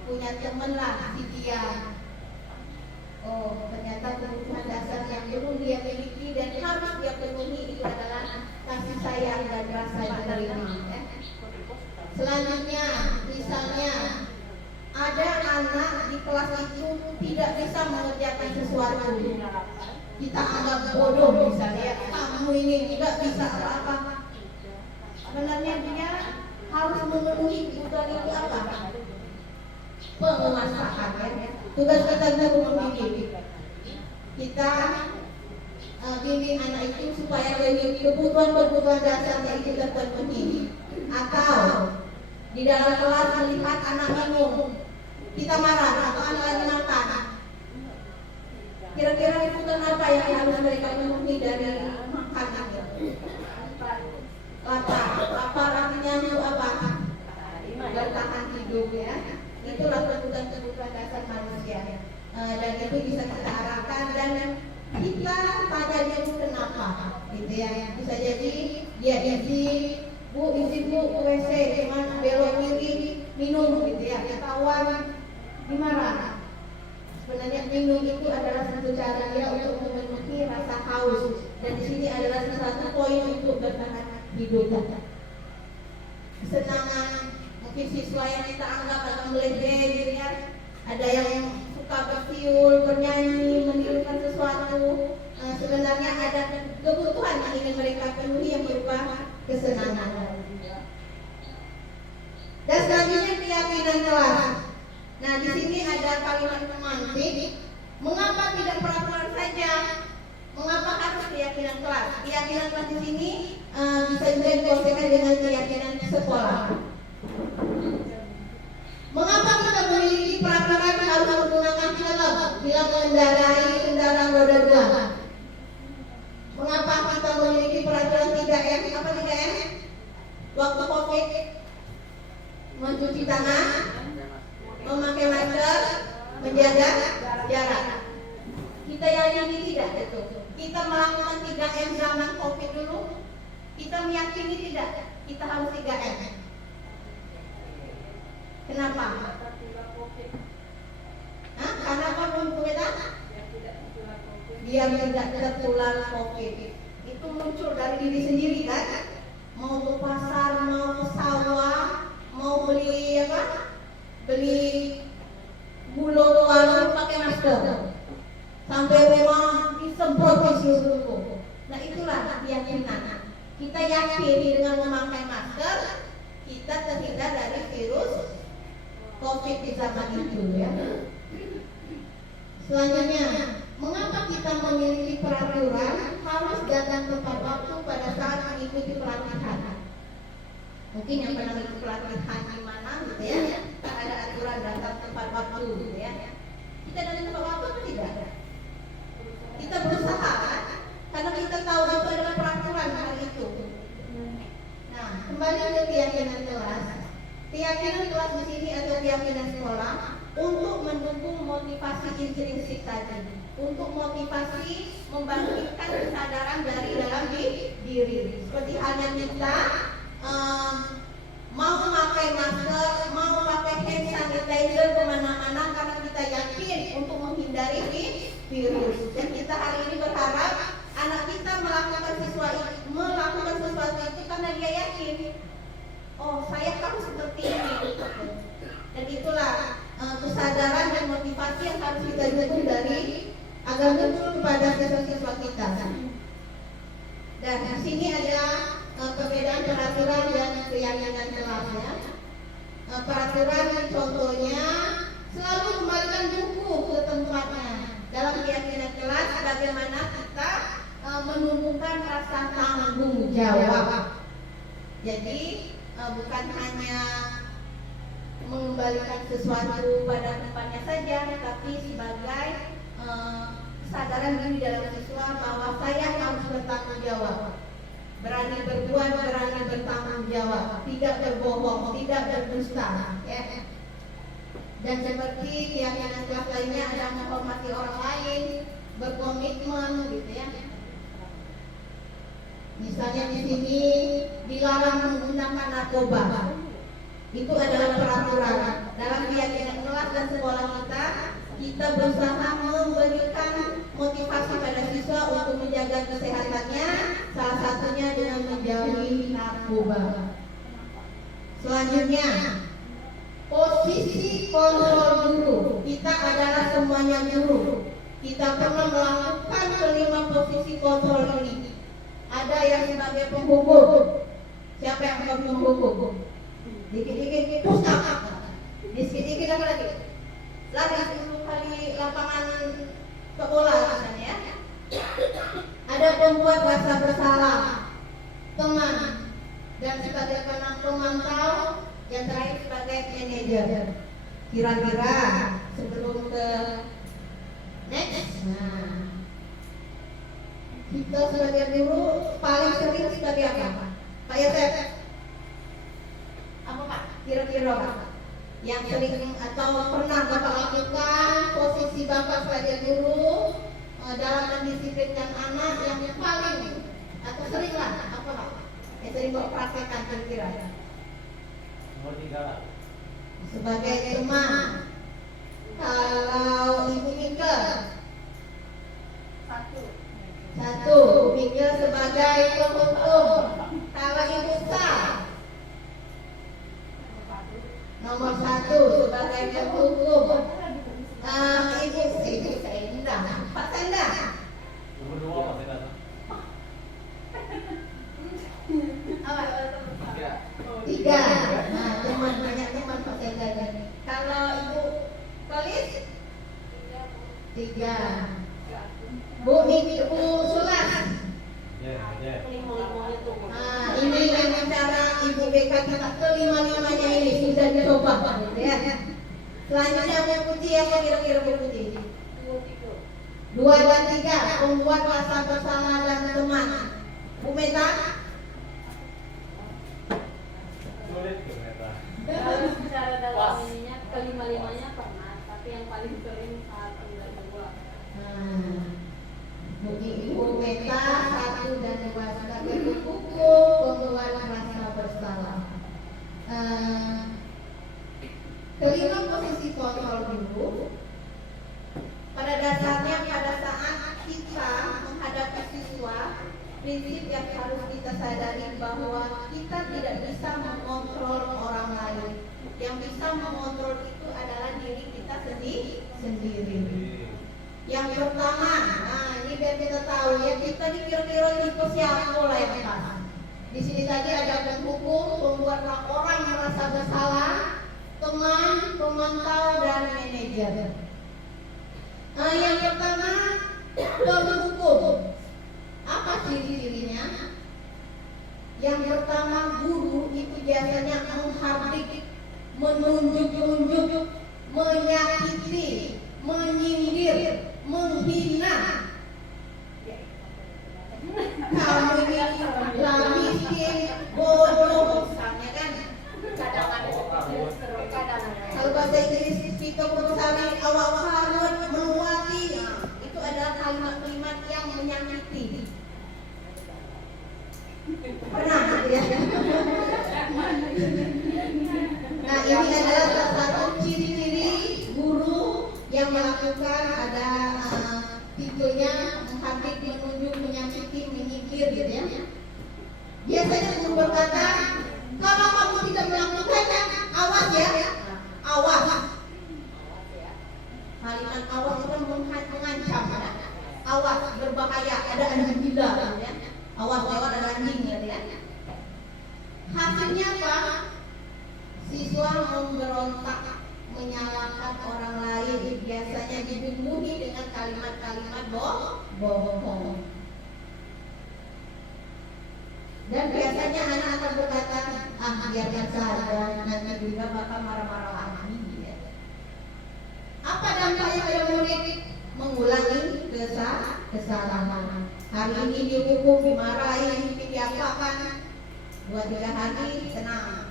punya temen lah si dia. Oh, ternyata kebutuhan dasar yang perlu dia miliki dan harus dia penuhi itu adalah kasih sayang dan rasa diterima. Ya. Selanjutnya, misalnya ada anak di kelas itu tidak bisa mengerjakan sesuatu. Kita anggap bodoh misalnya, kamu ini tidak bisa apa-apa. Sebenarnya dia harus memenuhi kebutuhan itu apa? Penguasaan ya. Tugas kita guru membimbing. Kita bimbing anak itu supaya kebutuhan dasarnya itu terpenuhi. Atau di dalam kelas melihat anak minum, kita marah atau anak lagi makan. Kira-kira kebutuhan apa yang harus mereka penuhi dari makanan? Lapar artinya itu apa? Bertahan hidup ya. Itulah kebutuhan dasar manusia. Dan itu bisa kita arahkan dan kita tanya dia kenapa, gitu ya. Bisa jadi dia izin bu ke WC, cuman belok kiri minum, gitu ya. Ketahuan dimarah. Sebenarnya minum itu adalah satu cara dia untuk memenuhi rasa haus. Dan di sini adalah salah satu poin untuk bertahan hidup. Kesenangan mungkin siswa yang kita anggap agak meledeh, gitu ya. Ada yang suka bersiul, bernyanyi, menirukan sesuatu. Sebenarnya ada kebutuhan yang ingin mereka penuhi yang berupa kesenangan. Dan selanjutnya keyakinan kelas. Nah, di sini ada kalimat pemantik. Mengapa tidak peraturan saja? Mengapa harus keyakinan kelas? Keyakinan kelas di sini bisa juga dikompetkan dengan keyakinan sekolah. Mengapa kita memiliki peraturan harus menggunakan helm bila mengendarai kendaraan roda 2? Mengapa kita memiliki peraturan 3M? Apa 3M? Waktu COVID, mencuci tangan, memakai masker, menjaga jarak. Kita yakini tidak itu. Kita melakukan 3M zaman COVID dulu. Kita meyakini tidak kita harus 3M. Kenapa? Karena apa menurut kita? Biar tidak tertular COVID. Itu muncul dari diri sendiri kan? Mau ke pasar, mau ke sawah, mau beli apa? Beli gula warung pakai masker. Sampai rumah disemprot di seluruh. Nah itulah keyakinan. Kita yakin dengan memakai masker kita terhindar dari virus COVID di zaman itu ya. Selanjutnya, mengapa kita memiliki peraturan harus datang tepat waktu pada saat mengikuti pelatihan? Mungkin yang pernah mengikuti pelatihan di mana gitu ya, kan ada aturan datang tepat waktu gitu ya. Kita datang tepat waktu atau tidak? Kita berusaha kan? Karena kita tahu itu adalah peraturan hari itu. Nah, kembali ke keyakinan kelas. Keyakinan kelas di sini atau keyakinan sekolah untuk mendukung motivasi intrinsik tadi, untuk motivasi membangkitkan kesadaran dari dalam diri. Seperti halnya kita mau memakai masker, mau pakai hand sanitizer kemana-mana karena kita yakin untuk menghindari virus. Dan kita hari ini berharap anak kita melakukan sesuatu itu karena dia yakin, oh saya harus seperti ini. Dan itulah kesadaran dan motivasi yang harus kita dukung dari agar muncul kepada siswa-siswa kita. Dan di sini ada perbedaan peraturan dan keyakinan kelasnya. Peraturan contohnya selalu kembalikan buku ke tempatnya. Dalam keyakinan kelas bagaimana kita menumbuhkan rasa tanggung jawab. Jadi bukan hanya mengembalikan sesuatu pada tempatnya saja, tapi sebagai kesadaran diri dalam siswa bahwa saya harus bertanggung jawab. Berani berbuat, berani bertanggung jawab, tidak berbohong, tidak berdusta, ya. Dan seperti keyakinan kelas lainnya ada menghormati orang lain, berkomitmen, gitu ya. Misalnya di sini dilarang menggunakan narkoba. Itu adalah peraturan. Dalam keyakinan kelas dan sekolah kita berusaha memberikan motivasi pada siswa untuk menjaga kesehatannya, salah satunya dengan menjauhi narkoba. Selanjutnya, posisi kontrol guru. Kita adalah semuanya guru. Kita pernah melakukan kelima posisi kontrol ini. Ada yang sebagai penghubung. Siapa yang akan menghubung? Dikit-dikit push-up. Dikit-dikit apa lagi? Lari 10 kali lapangan bola misalnya ya. Ada pembuat rasa bersalah, teman, dan sebagai pemantau, yang terakhir sebagai manajer. Kira-kira sebelum ke next, nah, kita sebagai guru paling sering sebagai apa? Pak Yosef? Apa Pak? Kira-kira Pak? Yang sering atau pernah Bapak lakukan posisi Bapak sebagai guru dalam mendisiplinkan anak yang paling atau sering lah apa Pak? Yang sering Bapak praktekkan kira-kira? Nomor 3 lah. Sebagai teman, kalau Ibu Mika satu, Mika sebagai penghukum. Kalau Ibu Sa nomor 1 sebagai penghukum. Ibu Senda, Pak Senda Nomor 2 Pak Senda. Tiga. Nah, teman banyak teman Pak Senda. Kalau Ibu Polis 3. Bu Sulas. Nah, ini yang cara Ibu BK kita kelima-limanya ini sudah dicoba ya. Selanjutnya Bu Putih, apa kira-kira Bu Putih? 2 dan 3, membuat rasa bersalah dan teman. Bu Meta? Sulit tuh Meta. Kalau secara dalam ininya kelima-limanya pernah, tapi yang paling sering saat pemilihan kedua. Bu Meta 1 dan 2 sebagai hukum membuat rasa bersalah. Kelima posisi kontrol dulu. Pada dasarnya pada saat kita menghadapi siswa, prinsip yang harus kita sadari bahwa kita tidak bisa mengontrol orang lain. Yang bisa mengontrol itu adalah diri kita sendiri. Yang pertama, nah ini biar kita tahu ya, kita dikira-kira tipe siapa lah yang pas. Di sini tadi ada penghukum, pembuat orang merasa bersalah, teman, pemantau, dan manajer. Nah, yang pertama, penghukum. Apa ciri-cirinya? Yang pertama, guru itu biasanya menghardik, menunjuk-nunjuk, menyakiti, menyindir, menghina. Kamu ini miskin, bodoh, misalnya kan. Kalau bahasa Inggris kita berusaha awak harus meluati, itu adalah kalimat-kalimat yang menyakiti. Pernah ya? Nah, ini adalah salah satu ciri-ciri guru yang melakukan ada tipenya menghardik, menunjuk, menyakiti, menyikir gitu ya. Biasanya guru berkata, kalau kamu tidak melakukannya, awas ya, awas. Kalimat awas itu mengancam, awas berbahaya, ada anjing gila, ya. Awas lewat ada anjing, ya. Hasilnya apa? Siswa memberontak, menyalahkan orang lain, biasanya dibunuhi dengan kalimat-kalimat bohong. Dan biasanya anak akan berkata, biarkan saja, nanti juga bakal marah-marah lagi. Ya. Apa dampaknya pada murid? Mengulangi kesalahan. Hari ini dihukum, dimarahi, diapakan. 2-3 hari, tenang.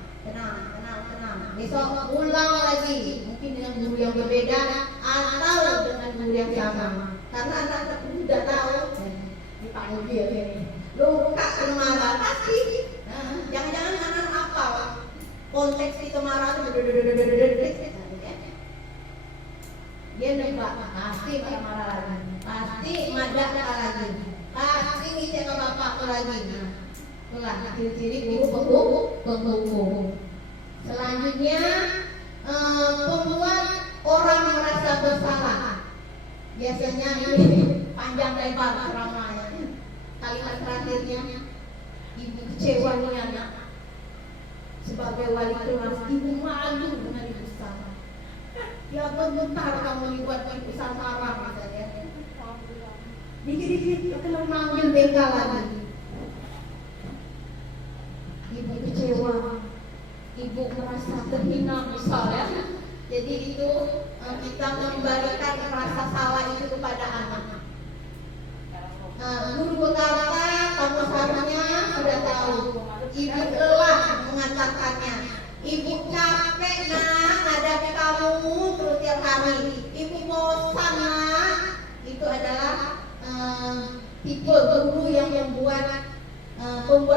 Besok ulang lagi, mungkin dengan guru yang berbeda atau dengan guru yang sama. Karena anak-anak sudah tahu, dipanggil dia ini. Luka kemarahan pasti. Jangan-jangan anak apa konteks di kemarahan dia nembak, pasti marah lagi, pasti madak lagi, pasti ngisi ke bapak lagi. Itulah ciri-ciri guru penghukum. Selanjutnya pembuat orang merasa bersalah. Biasanya ini panjang lebar ceramahnya. Kalimat terakhirnya, ibu kecewa nih anak. sebagai wali kelas ibu malu dengan ibu sama. Ya bentar kamu dibuat ibu sama misalnya. Dikit-dikit akan memanggil BK lagi. Ibu kecewa, ibu merasa terhina misalnya. Jadi itu kita mengembalikan rasa salah itu kepada anak. Guru berkata, kamu seharusnya sudah tahu. Ibu lelah mengatakannya. Ibu capek nak hadapi kamu terus tiap hari. Ibu bosan nak. Itu adalah tipe guru yang membuat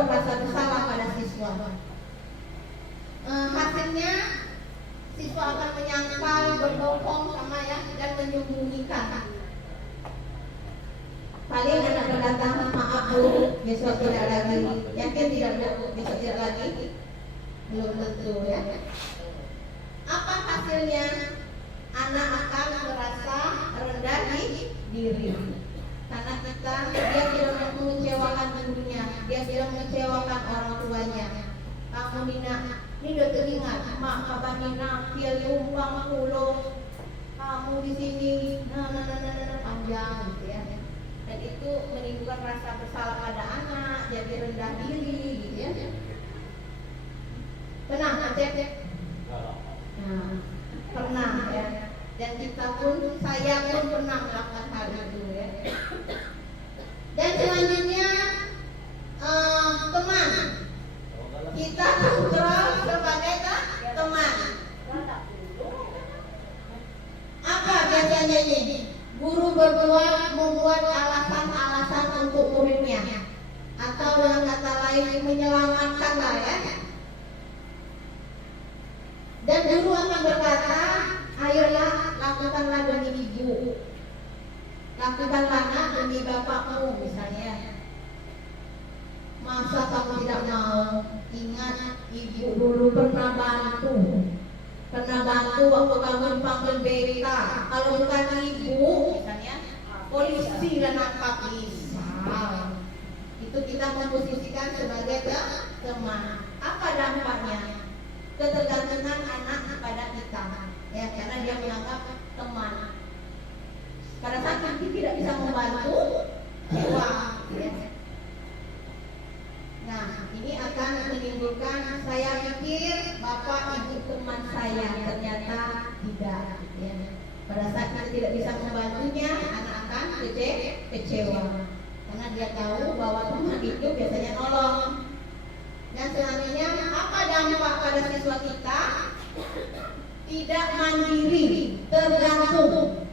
rasa bersalah pada siswa. Hasilnya siswa akan menyangkal, berbohong sama ya dan menyembunyikan. Paling anak berkata, maaf bu, besok tidak lagi. Yakin tidak bu, besok tidak lagi? Belum tentu ya. Apa hasilnya? Anak akan merasa rendah di diri. Karena dia tidak mengecewakan gurunya, dia tidak mengecewakan orang tuanya. Kamu Nina, ini udah teringat, mak kabar Nina, dia lumpang pulau. Kamu di sini, panjang gitu ya. Dan itu menimbulkan rasa bersalah pada anak, jadi rendah diri gitu ya. Pernah Aceh? Nah, pernah ya. Dan kita pun, saya pun pernah melakukan hal itu ya. Dan selanjutnya teman. Kita kontrol sebagai teman. Apa biasanya ini? Guru membuat alasan-alasan untuk muridnya, atau dengan kata lain menyelamatkan lah ya. Dan guru akan berkata, ayolah lakukanlah demi ibu, lakukanlah nak demi bapakmu misalnya. Masa kamu tidak mau? Ingat ibu dulu pernah bantu waktu kamu dipanggil BK. Kalau bukan ibu misalnya, polisi dan nangkap misal. Itu kita memposisikan sebagai teman. Apa dampaknya? Ketergantungan anak kepada kita ya, karena dia menganggap teman. Pada saat kita tidak bisa membantu, kecewa ya. Nah, ini akan menimbulkan, saya pikir bapak ibu teman saya, ternyata tidak ya. Pada saat kita tidak bisa membantunya, anak akan kecewa karena dia tahu bahwa teman itu biasanya nolong. Dan selanjutnya, apa dampak pada siswa kita? Tidak mandiri, tergantung.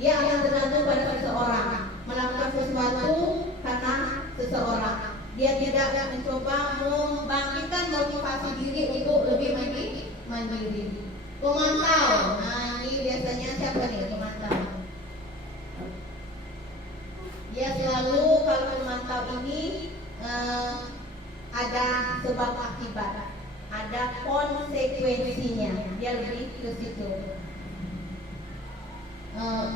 Dia akan tergantung pada seseorang, melakukan sesuatu karena seseorang. Dia tidak mencoba membangkitkan motivasi diri untuk lebih mandiri. Pemantau, nah ini biasanya siapa nih pemantau? Dia selalu kalau pemantau ini ada sebab akibat, ada konsekuensinya. Dia lebih ke situ.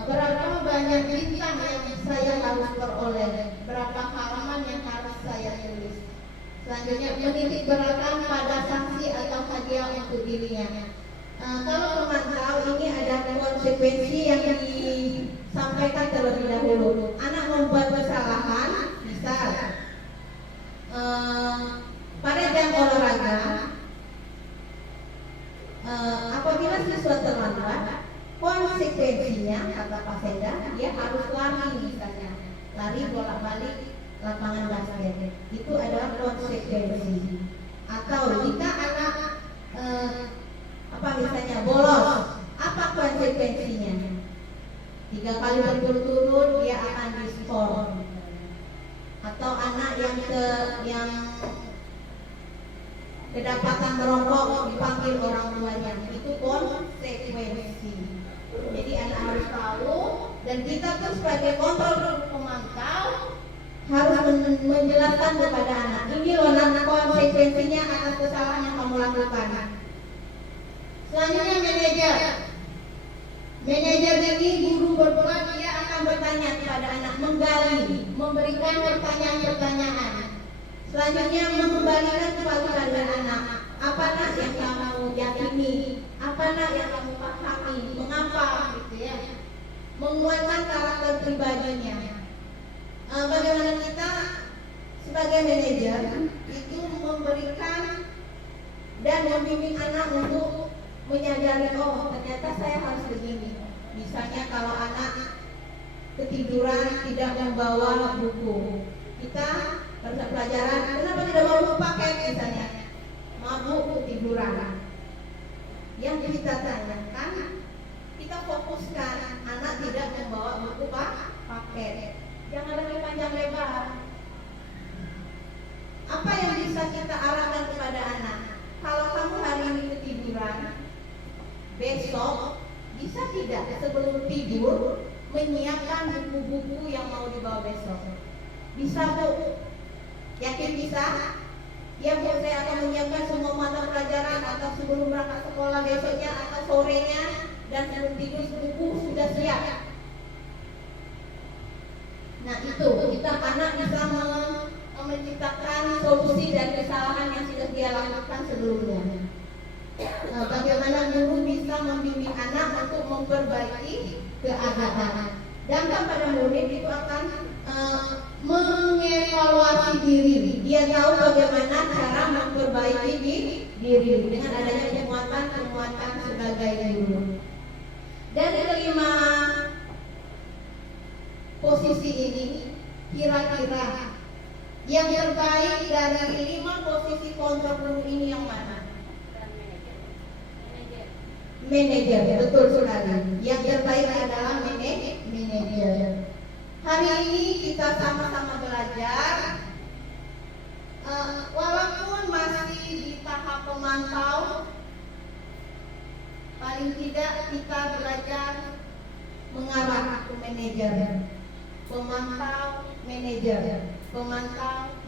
Berapa banyak bintang yang saya harus peroleh, berapa halaman yang harus saya tulis. Selanjutnya menitik beratkan pada sanksi atau hadiah untuk dirinya. Kalau pemantau ini ada konsekuensi yang disampaikan terlebih dahulu. Anak membuat kesalahan, misal pada jam olahraga, apabila siswa terlambat, konsekuensinya kata Pak Seda, dia harus lari misalnya, lari bolak-balik lapangan basket. Itu adalah konsekuensi. Atau jika anak misalnya bolos, apa konsekuensinya? 3 kali berturut-turut dia akan diskor. Atau anak yang kedapatan merokok dipanggil orang tuanya, itu konsekuensi. Jadi anak harus tahu, dan kita pun sebagai kontrol pemantau harus menjelaskan kepada anak, ini loh konsekuensinya atas kesalahan yang kamu lakukan. Selanjutnya manajer ini guru berperan, dia akan bertanya kepada anak, menggali, memberikan pertanyaan-pertanyaan. Selanjutnya mengembalikan kepada anak, Apa nak yang kamu yakini? Apa nak yang kamu pahami? Mengapa gitu ya? Menguatkan karakter pribadinya. Bagaimana kita sebagai manajer itu memberikan dan membimbing anak untuk menyadari, oh ternyata saya harus begini. Misalnya kalau anak ketiduran tidak membawa buku, kita pada pelajaran kenapa tidak bawa buku paket misalnya, mabuk ketiduran. Yang kita tanyakan, kita fokuskan anak tidak membawa buku paket. Jangan lebih panjang lebar. Apa yang bisa kita arahkan kepada anak? Kalau kamu hari ini ketiduran, besok bisa tidak sebelum tidur menyiapkan buku-buku yang mau dibawa besok? Bisa Bu? Yakin bisa? Ya Bu, saya akan menyiapkan semua mata pelajaran atau sebelum berangkat sekolah besoknya atau sorenya, dan sebelum tidur buku sudah siap. Nah itu, kita anak bisa menciptakan solusi dari kesalahan yang sudah dia lakukan sebelumnya. Bagaimana guru bisa membimbing anak untuk memperbaiki keadaan. Dampak pada murid itu akan mengevaluasi diri. Dia tahu bagaimana cara memperbaiki diri dengan adanya penguatan sebagai guru. Dan kelima posisi ini, kira-kira yang terbaik dari 5 posisi kontrol guru ini yang mana? Manajer, betul sekali. Yang terbaik adalah manajer. Hari ini kita sama-sama belajar, walaupun masih di tahap pemantau, paling tidak kita belajar mengarah ke manajer. Pemantau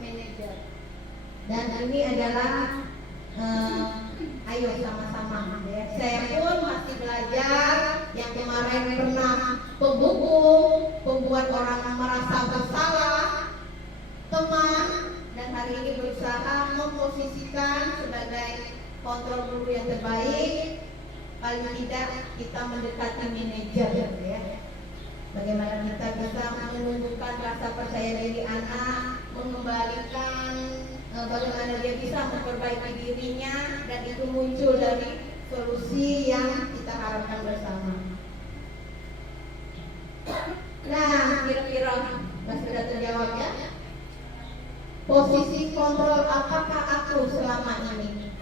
manajer. Dan ini adalah ayo sama-sama ya. Saya pun masih belajar. Yang kemarin pernah pembuku, pembuat orang merasa bersalah, teman, dan hari ini berusaha memposisikan sebagai kontrol guru yang terbaik. Paling tidak kita mendekati manajer ya. Bagaimana kita bisa menumbuhkan rasa percaya diri anak, mengembalikan bagaimana dia bisa memperbaiki dirinya, dan itu muncul dari solusi yang kita harapkan bersama. Nah, kira-kira Mas sudah terjawab ya? Posisi kontrol apakah aku selama ini?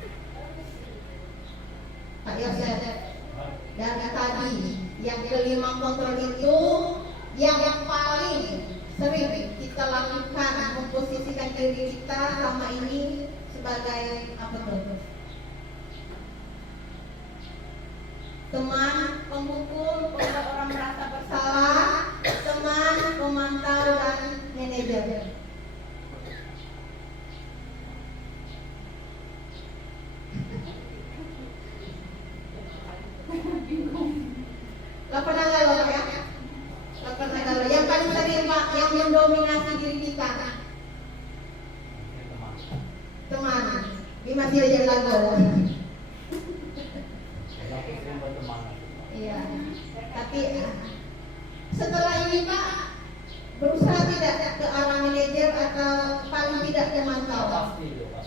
Pak Yosef, dari tadi yang kelima kontrol itu yang paling sering kita lakukan, memposisikan diri kita selama ini sebagai apa tuh? Teman pemukul, membuat orang merasa bersalah, teman pemantau, dan manajer. Lapan galau ya, yang paling sering Pak, yang mendominasi diri kita. Teman, ini masih ada lagu. Iya, tapi setelah ini Pak berusaha tidak ke arah manajer atau paling tidak memantau.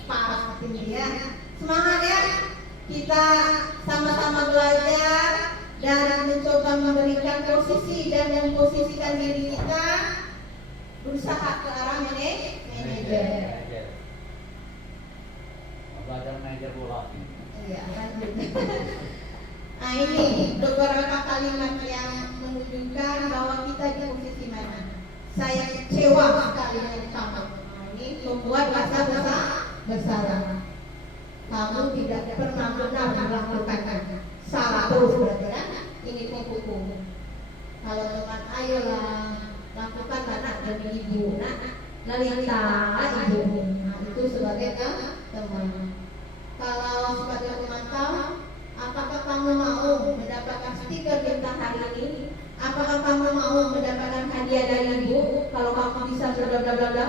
Pasti ya. Semangat ya. Kita sama-sama belajar dan mencoba memberikan posisi dan memposisikan diri kita berusaha ke arah manajer. Belajar manajer bola. Iya, lanjut. Nah ini beberapa kalimat yang menunjukkan bahwa kita di posisi mana. Saya kecewa sekali dengan kamu. Nah, ini membuat rasa bersalah. Kamu tidak pernah benar melakukan salah terus berarti kan? Ini penghukum. Kalau teman ayolah lakukan anak demi ibu. Nah, lalita ibu. Nah, itu sebagai teman. Kalau sebagai pemantau, apakah kamu mau mendapatkan stiker bintang hari ini? Apakah kamu mau mendapatkan hadiah dari ibu? Kalau kamu bisa bla bla bla bla.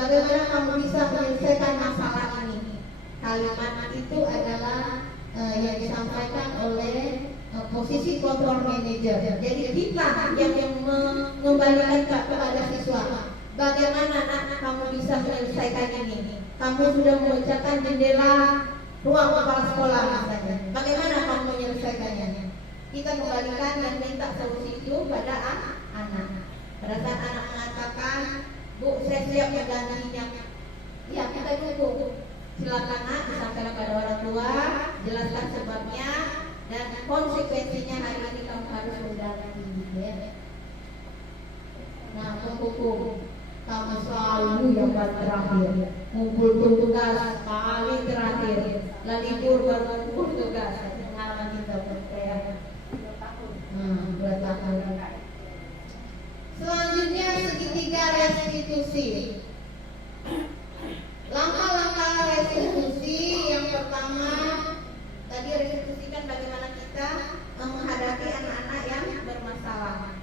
bagaimana kamu bisa menyelesaikan masalah ini? Kalimat itu adalah yang disampaikan oleh posisi control manager. Jadi kita yang mengembalikan kepada siswa. Bagaimana nak kamu bisa menyelesaikan ini? Kamu sudah memecahkan jendela ruang kepala sekolah misalnya. Bagaimana kamu menyelesaikannya? Kita kembalikan dan minta solusi itu pada anak. Pada saat anak mengatakan, Bu, saya siap menggantinya. Ya, kita tunggu. Silakan nak disampaikan pada orang tua, jelaskan sebabnya dan konsekuensinya hari ini kamu harus mengganti. Ya. Nah, penghukum, kamu selalu yang paling terakhir, ngumpul tugas paling terakhir, libur baru ngumpul tugas. Pengalaman kita ya. 2 tahun. Selanjutnya segitiga restitusi. Langkah-langkah restitusi yang pertama tadi restitusikan bagaimana kita menghadapi anak-anak yang bermasalah.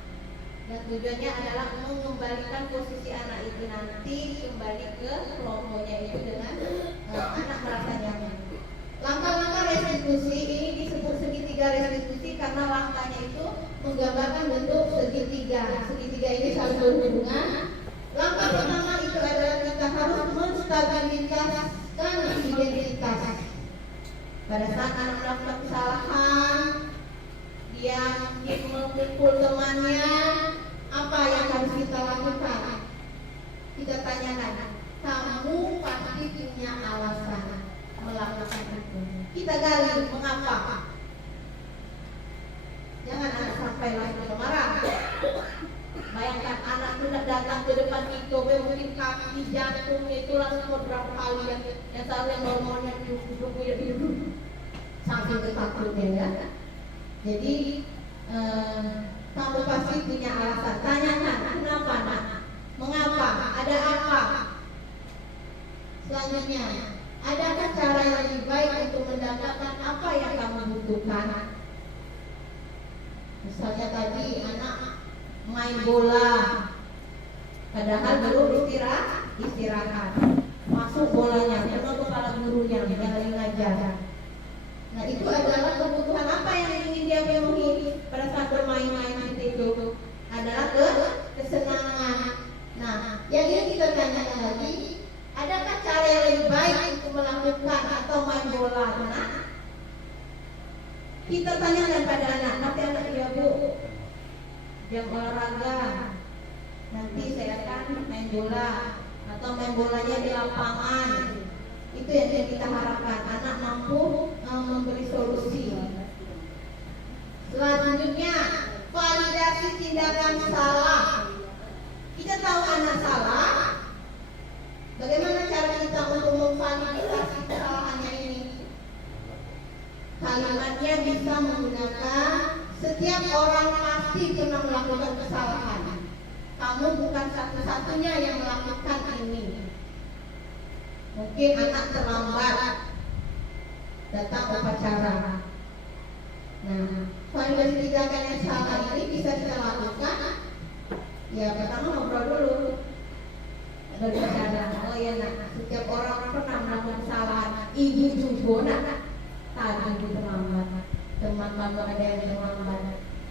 Dan tujuannya adalah mengembalikan posisi anak itu nanti kembali ke kelompoknya itu dengan anak merasa nyaman. Langkah-langkah restitusi ini disebut segitiga restitusi karena langkahnya itu menggambarkan bentuk segitiga. Segitiga ini saling berhubungan. Langkah pertama itu adalah kita harus menstabilitaskan identitas. Pada saat anak melakukan kesalahan, dia memukul temannya, apa yang harus kita lakukan? Kita tanyakan, kamu pasti punya alasan melakukan itu. Kita gali mengapa. Jangan anak sampai langsung marah. Bayangkan anak sudah datang ke depan itu, mungkin kaki jantungnya itu langsung beberapa kali yang seharusnya normalnya duduk saking ketakutnya ya. Jadi kamu pasti punya alasan. Tanyakan kenapa nak, mengapa, ada apa. Selanjutnya, adakah cara yang lebih baik untuk mendapatkan apa yang kamu butuhkan? Misalnya tadi anak main bola, padahal belum istirahat. Masuk bolanya, kena kepala gurunya yang lagi ngajar. Nah itu adalah kebutuhan apa yang ingin dia penuhi pada saat bermain-main itu adalah kesenangan. Nah yang ingin kita tanyakan lagi, adakah cara yang lebih baik untuk melakukan atau main bola? Nah, kita tanyakan pada anak, nanti anak dia Bu, jam olahraga, nanti saya akan main bola atau main bolanya di lapangan. Itu yang kita harapkan, anak mampu memberi solusi. Selanjutnya, validasi tindakan salah. Kita tahu anak salah. Bagaimana cara kita untuk memvalidasi kesalahannya ini? Kalimatnya bisa menggunakan setiap orang pasti pernah melakukan kesalahan. Kamu bukan satu-satunya yang melakukan ini. Mungkin anak terlambat datang upacara. Nah, validasi tindakan yang salah ini bisa kita lakukan. Ya, pertama ngobrol dulu. Berbicara, oh ya nak, setiap orang pernah melakukan kesalahan. Ibu juga nak, tadi ibu terlambat. Teman-teman ada yang terlambat.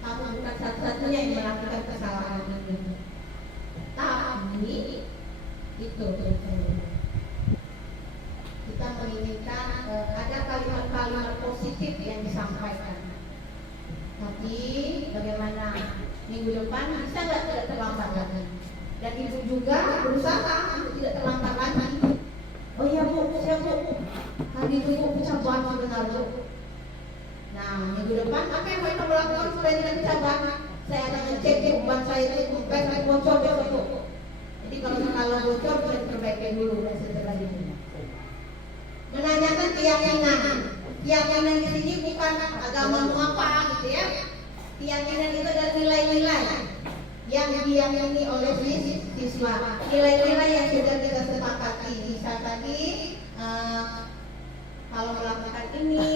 Kamu bukan satu-satunya yang melakukan kesalahan ini. Tapi itu kita menginginkan ada kalimat-kalimat positif yang disampaikan. Tapi bagaimana minggu depan bisa nggak tidak terlambat lagi? Dan ibu juga berusaha untuk tidak terlambat lagi. Oh iya Bu, siap Bu. Tadi itu Bu pecah ban sebentar Bu. Nah minggu depan apa yang mereka melakukan supaya tidak pecah ban? Saya akan ngecek ban saya itu kempes bocor besok Bu. Jadi kalau bocor bisa diperbaiki dulu dan setelah itu. Menanyakan keyakinan. Keyakinan di sini bukan agama apa gitu ya. Keyakinan itu adalah nilai-nilai yang diyakini oleh siswa. Nilai-nilai yang sudah kita sepakati. Misal tadi kalau melakukan ini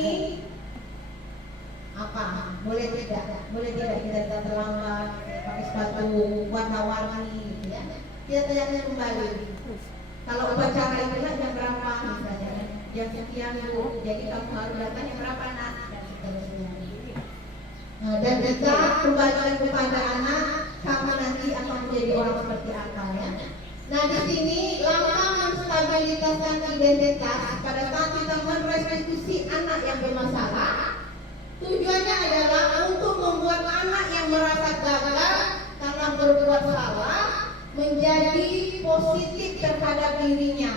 apa? Boleh tidak kita terlambat pakai sepatu warna-warni gitu ya. Kita tanyakan kembali. Kalau upacara itu jam berapa misalnya? Jam sekian Bu. Jadi kamu harus datang jam berapa nak? Dan seterusnya. Dan kita kembalikan kepada anak, kamu nanti akan menjadi orang seperti apa ya. Nah di sini langkah menstabilitaskan identitas pada saat kita merestitusi anak yang bermasalah. Tujuannya adalah untuk membuat anak yang merasa gagal karena berbuat salah menjadi positif terhadap dirinya.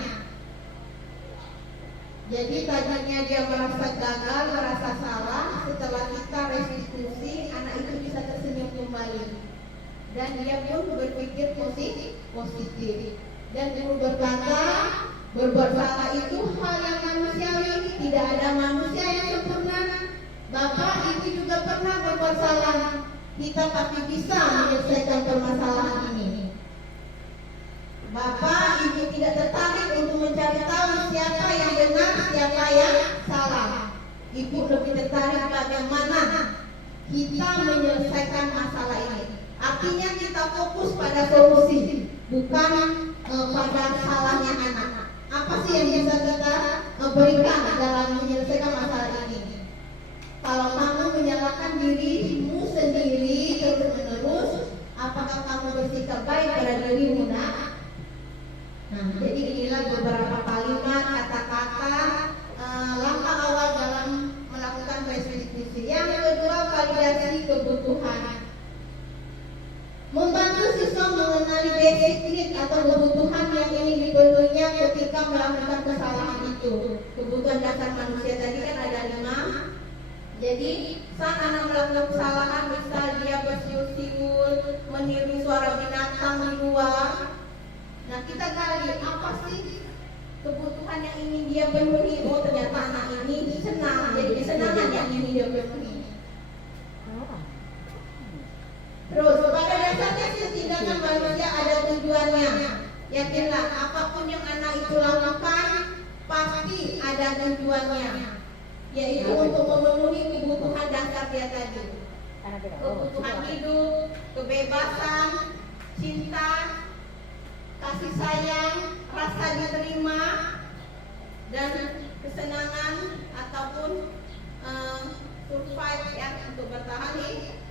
Jadi tadinya dia merasa gagal, merasa salah, setelah kita restitusi, anak itu bisa tersenyum kembali. Dan dia pun berpikir positif. Dan guru berkata, berbuat salah itu hal yang manusiawi, tidak ada manusia yang sempurna. Bapak itu juga pernah berbuat salah. Kita pasti bisa menyelesaikan permasalahan ini. Bapak ibu tidak tertarik untuk mencari tahu siapa yang benar, siapa yang salah. Ibu lebih tertarik bagaimana kita menyelesaikan masalah ini. Artinya kita fokus pada solusi, bukan pada salahnya anak. Apa sih yang bisa kita berikan dalam menyelesaikan masalah ini? Kalau kamu menyalahkan dirimu sendiri terus-menerus, apakah kamu bersikap baik pada dirimu nak? Nah, jadi inilah beberapa kalimat, kata-kata, langkah awal dalam melakukan restitusi. Yang kedua, validasi kebutuhan. Membantu siswa mengenali basic need atau kebutuhan yang ingin dipenuhinya ketika melakukan kesalahan itu. Kebutuhan dasar manusia tadi kan ada 5. Jadi saat anak melakukan kesalahan, misal dia bersiul-siul, meniru suara binatang di luar. Nah kita gali apa sih kebutuhan yang ingin dia penuhi. Oh ternyata anak ini senang, jadi kesenangan yang ingin dia penuhi. Terus pada dasarnya tindakan manusia ada tujuannya. Yakinlah apapun yang anak itu lakukan pasti ada tujuannya, yaitu untuk memenuhi kebutuhan dasar dia tadi. Kebutuhan hidup, kebebasan, cinta, kasih sayang, rasa diterima, dan kesenangan ataupun survive ya, untuk bertahan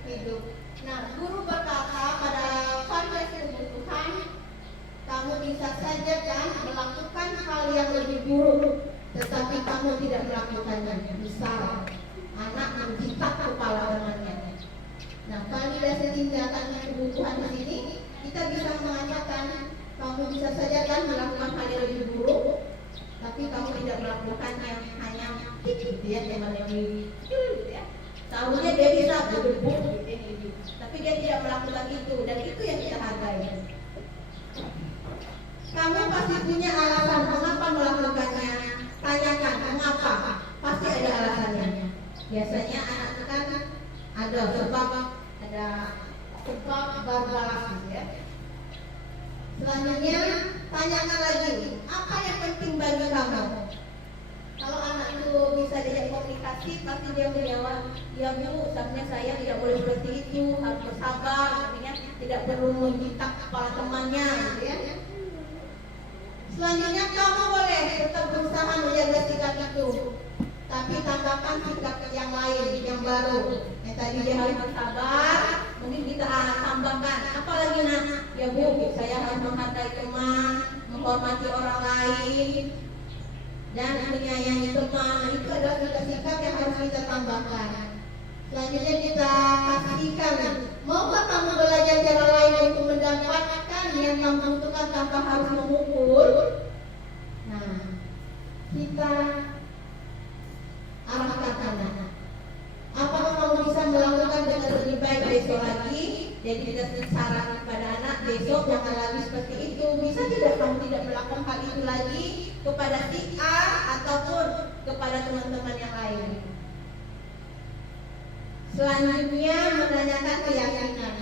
hidup. Nah, guru berkata pada validasi kebutuhan, kamu bisa saja kan melakukan hal yang lebih buruk, tetapi kamu tidak melakukannya. Misal, anak mencitak kepala temannya. Nah, validasi tindakan kebutuhan di sini, kita bisa mengatakan, kamu bisa saja kan melakukan hal yang lebih buruk, tapi kamu tidak melakukannya, hanya gitu ya, temannya gitu ya. Tahunya dia bisa berdebur gitu, tapi dia tidak melakukan itu, dan itu yang kita hargai. Kamu pasti punya alasan mengapa melakukannya. Tanyakan mengapa, pasti ada alasannya. Biasanya anak itu kan ada sebab berbalas ya. Selanjutnya tanyakan lagi, apa yang penting bagi kamu? Kalau anak itu bisa diajak komunikasi, pasti dia menjawab, ya Bu, sebenarnya saya tidak boleh seperti itu, harus bersabar, artinya tidak perlu menjitak kepala temannya, gitu ya. Selanjutnya kamu boleh tetap berusaha menjaga sikap itu, tapi tambahkan sikap yang lain, yang baru. Yang tadi dia harus bersabar, mungkin kita tambahkan, apalagi nak, ya Bu, saya harus menghargai teman, menghormati orang lain, dan menyayangi teman. Itu adalah sikap yang harus kita tambahkan. Selanjutnya kita pastikan, maukah kamu belajar cara lain untuk mendapatkan yang kamu butuhkan tanpa harus memukul? Nah, kita arahkan anak. Apakah kamu bisa melakukan dengan lebih baik besok lagi? Jadi kita sarankan kepada anak, besok jangan lagi seperti itu. Bisa tidak kamu tidak melakukan hal itu lagi kepada si A ataupun kepada teman-teman yang lain? Selanjutnya menanyakan keyakinan.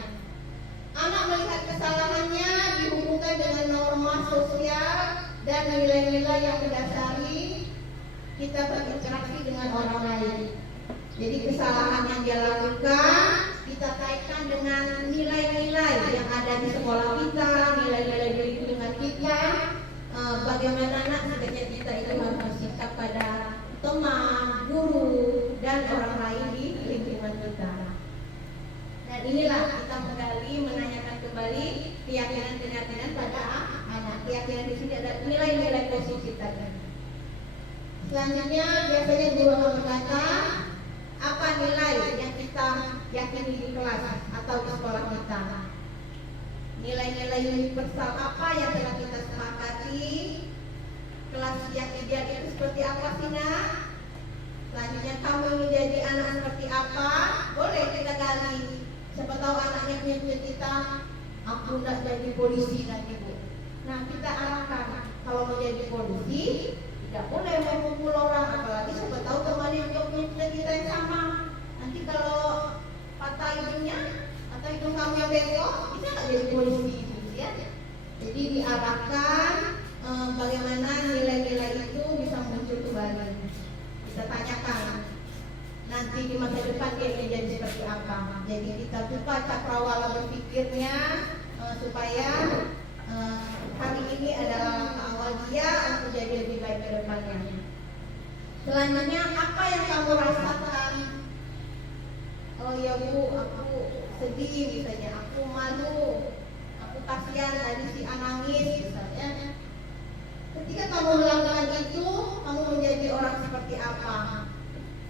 Anak melihat kesalahannya dihubungkan dengan norma sosial dan nilai-nilai yang mendasari kita berinteraksi dengan orang lain. Jadi kesalahan yang dia lakukan kita kaitkan dengan nilai-nilai yang ada di sekolah kita, nilai-nilai di lingkungan kita. inilah kita menggali, menanyakan kembali keyakinan pada anak. Keyakinan di sini ada nilai-nilai positif tadi. Selanjutnya biasanya guru akan berkata, apa nilai yang kita yakini di kelas atau di sekolah kita? Nilai-nilai universal apa yang telah kita sepakati? Kelas yang ideal itu seperti apa sih, Nak? Selanjutnya kamu menjadi anak seperti apa? Boleh kita gali. Siapa tahu anaknya punya cita-cita, aku nak jadi polisi nanti, Bu. Nah, kita arahkan kalau mau jadi polisi tidak boleh memukul orang, apalagi siapa tahu temannya juga punya cita-cita yang sama. Nanti kalau patah hidungnya atau hidung kamu yang bengkok, bisa nggak jadi polisi, ya? Jadi diarahkan bagaimana nilai-nilai itu bisa muncul kembali. Kita tanyakan nanti di masa depan dia ingin jadi seperti apa. Jadi kita buka cakrawala berpikirnya supaya hari ini adalah langkah awal dia untuk jadi lebih baik ke depannya. Selanjutnya, apa yang kamu rasakan? Oh ya Bu, aku sedih misalnya, aku malu, aku kasihan tadi si A nangis misalnya. Ketika kamu melakukan itu, kamu menjadi orang seperti apa?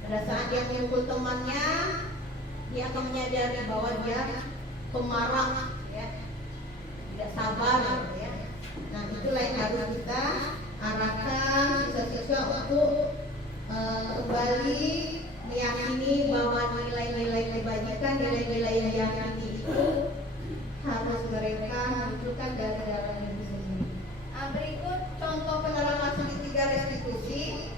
Pada saat dia memukul temannya, dia akan menyadari bahwa dia pemarah, ya, tidak sabar, ya. Nah, itulah yang harus kita arahkan siswa-siswa untuk kembali meyakini bahwa nilai-nilai kebajikan, nilai-nilai yang diyakini itu harus mereka munculkan dari dalam diri sendiri. Berikut contoh penerapan segitiga restitusi.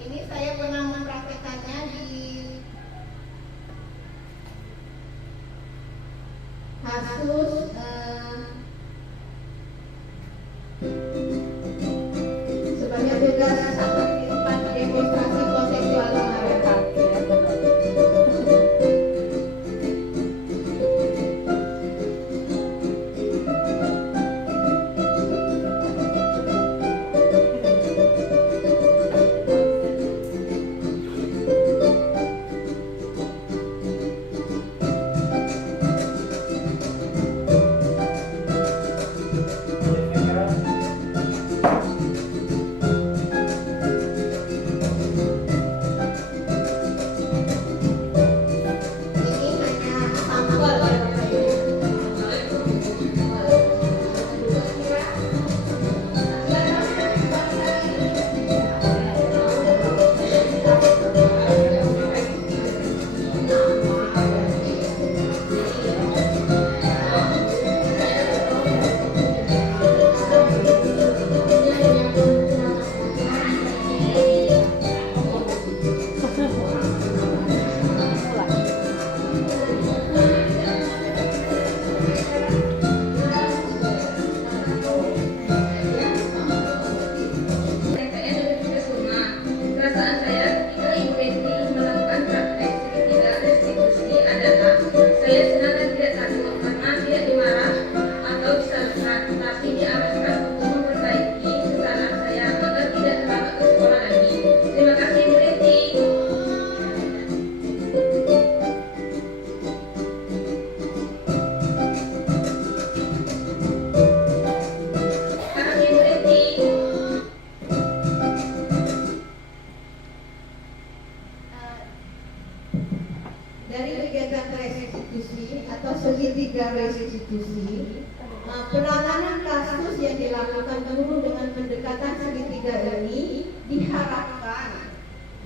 Ini saya pernah mempraktekannya di kasus sebanyak tugas satu di depan demonstrasi konseksual mereka. Dari kegiatan restitusi atau segitiga restitusi, penanganan kasus yang dilakukan guru dengan pendekatan segitiga ini diharapkan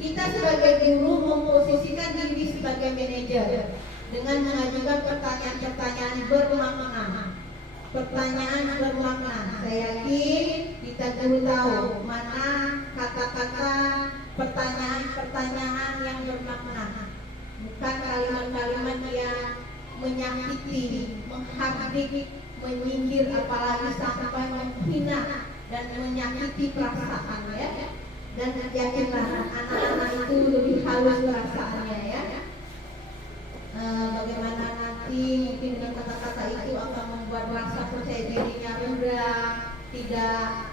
kita sebagai guru memposisikan diri sebagai manajer dengan mengajukan pertanyaan-pertanyaan bermakna. Pertanyaan bermakna. Saya yakin kita guru tahu mana kata-kata pertanyaan-pertanyaan yang bermakna. Bukan kalimat-kalimat yang menyakiti, menghardik, menyindir, apalagi sampai menghina dan menyakiti perasaan, ya. Dan yakinlah anak-anak itu lebih halus perasaannya, ya. Bagaimana nanti mungkin dengan kata-kata itu akan membuat rasa percaya dirinya rendah, tidak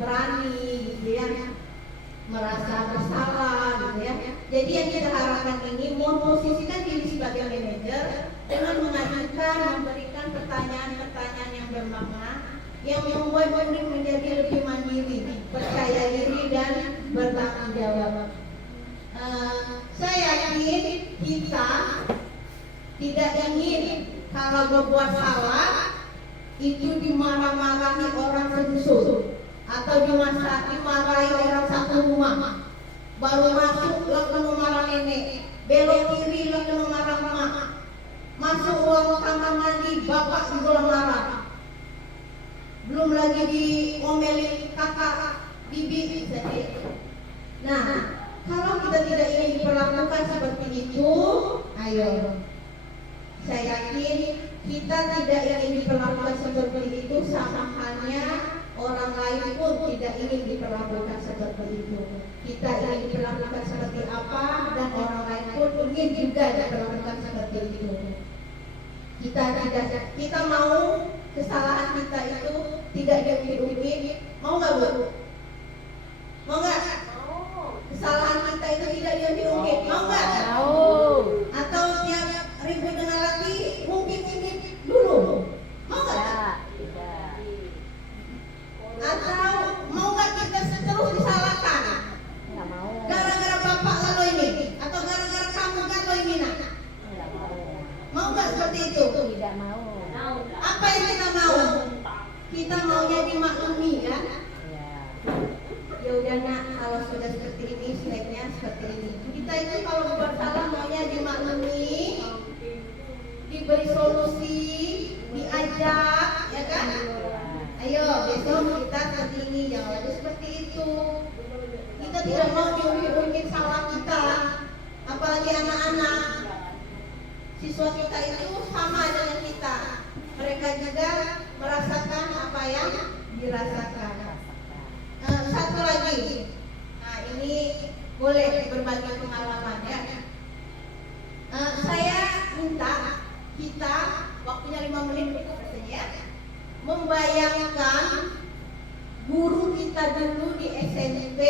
berani, gitu ya, merasa bersalah, gitu ya. Jadi yang kita harapkan ini memposisikan diri sebagai manajer yang membuat murid menjadi lebih mandiri, percaya diri dan bertanggung jawab. Saya yakin kita tidak ingin kalau berbuat salah itu dimarah-marahi orang sedusun atau dimarahi orang satu rumah. Baru masuk lah kena marah nenek, belok kiri lah kena marah mak, masuk ruang kamar mandi bapak juga marah, belum lagi diomelin kakak bibi jadi. Nah, kalau kita tidak ingin diperlakukan seperti itu, ayo, saya yakin kita tidak ingin diperlakukan seperti itu, sama halnya orang lain pun tidak ingin diperlakukan seperti itu. Kita ingin diperlakukan seperti apa, dan orang lain pun ingin juga diperlakukan seperti itu. Kita mau kesalahan kita itu tidak diungkit-ungkit. Mau nggak Bu? Mau nggak? Kesalahan kita itu tidak diungkit. Mau nggak? Mau. Atau tiap ribut dengan laki ungkit-ungkit dulu. Mau nggak? Tidak. Atau mau nggak kita terus disalahkan? Nggak mau. Gara-gara bapak lalu ini, atau gara-gara kamu lalu ini nak? Nggak mau. Mau nggak seperti itu? Tidak mau. Apa yang kita mau? Kita maunya dimaklumi kan? Ya. Ya udah nak, kalau sudah seperti ini, sebaiknya seperti ini. Kita itu kalau berbuat salah maunya dimaklumi, diberi solusi, diajak, ya kan? Ayo besok kita seperti ini, jangan lagi seperti itu. Kita tidak mau diungkit salah kita, apalagi anak-anak. Siswa kita itu sama dengan kita, mereka juga merasakan apa yang dirasakan. Satu lagi, nah ini boleh berbagi pengalaman ya. Saya minta kita, waktunya 5 menit rasanya ya, membayangkan guru kita dulu di SMP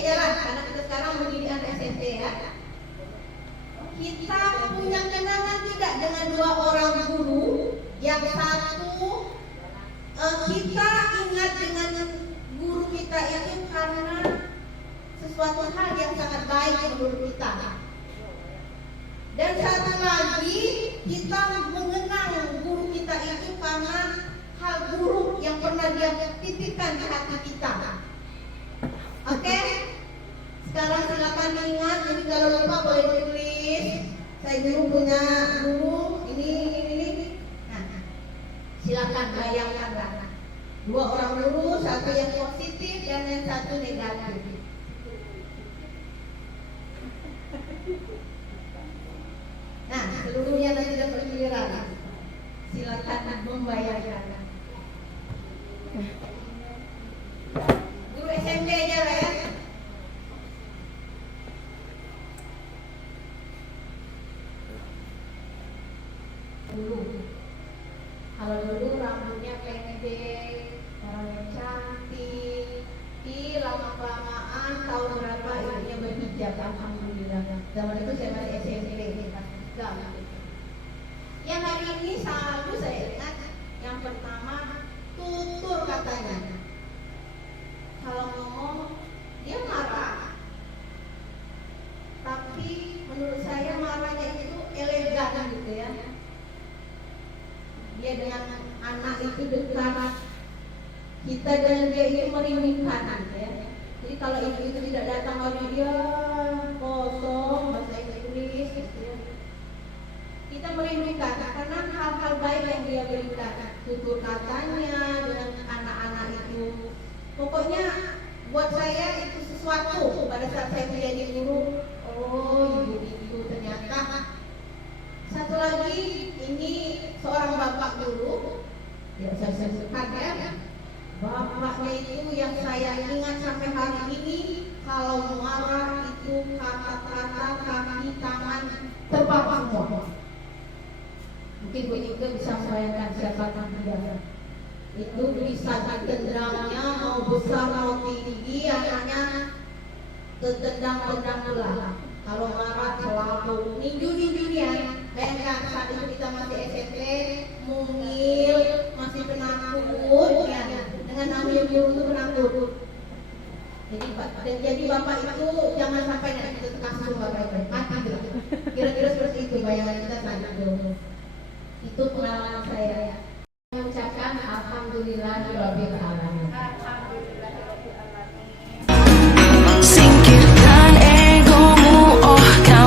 jalan, karena kita sekarang menjadi anak SMP ya. Kita punya kenangan tidak dengan 2 orang guru? Yang satu kita ingat dengan guru kita itu karena sesuatu hal yang sangat baik menurut kita. Dan satu lagi kita mengenang guru kita itu karena hal buruk yang pernah dia titipkan di hati kita. Oke? Sekarang silakan ingat, jadi kalau lupa boleh ditulis. Saya dulu punya guru ini. Nah, silakan bayangkan 2 orang guru, satu yang positif dan yang satu negatif. Nah, seluruhnya nanti dapat giliran. Silakan membayangkan. Guru SMP aja lah ya. Kalau dulu rambutnya pendek, orangnya cantik, lama-kelamaan tahun berapa ibunya berhijab, alhamdulillah. Zaman itu saya masih SMP, yang hari ini selalu saya ingat, yang pertama tutur katanya. Kalau ngomong dia marah, tapi menurut saya marahnya itu elegan gitu ya. Dia dengan anak itu dekat, kita dan dia itu merimingkan ya. Jadi kalau ibu itu tidak datang, kalau dia kosong bahasa Inggris gitu ya. Kita merindukan karena hal-hal baik yang dia berikan, tutur katanya dengan anak-anak itu. Pokoknya buat saya itu sesuatu pada saat saya menjadi guru. Oh, ibu ternyata. Satu lagi, ini seorang bapak dulu, ya saya sebutkan ya. Bapaknya itu yang saya ingat sampai hari ini, kalau marah itu kata-kata, kaki, tangan terbang semua. Mungkin Bu Nika bisa membayangkan siapa dia. Itu bisa ditendangnya, mau besar mau tinggi, anaknya tertendang-tendang pula. Kalau marah selalu ninju-ninjunya. Bayangkan saat itu kita masih SMP, mungil, masih penakut. Jadi bapak itu jangan sampai nanti itu kasus bapak itu mati gitu. Kira-kira seperti itu bayangan kita saat itu. Itu pengalaman saya.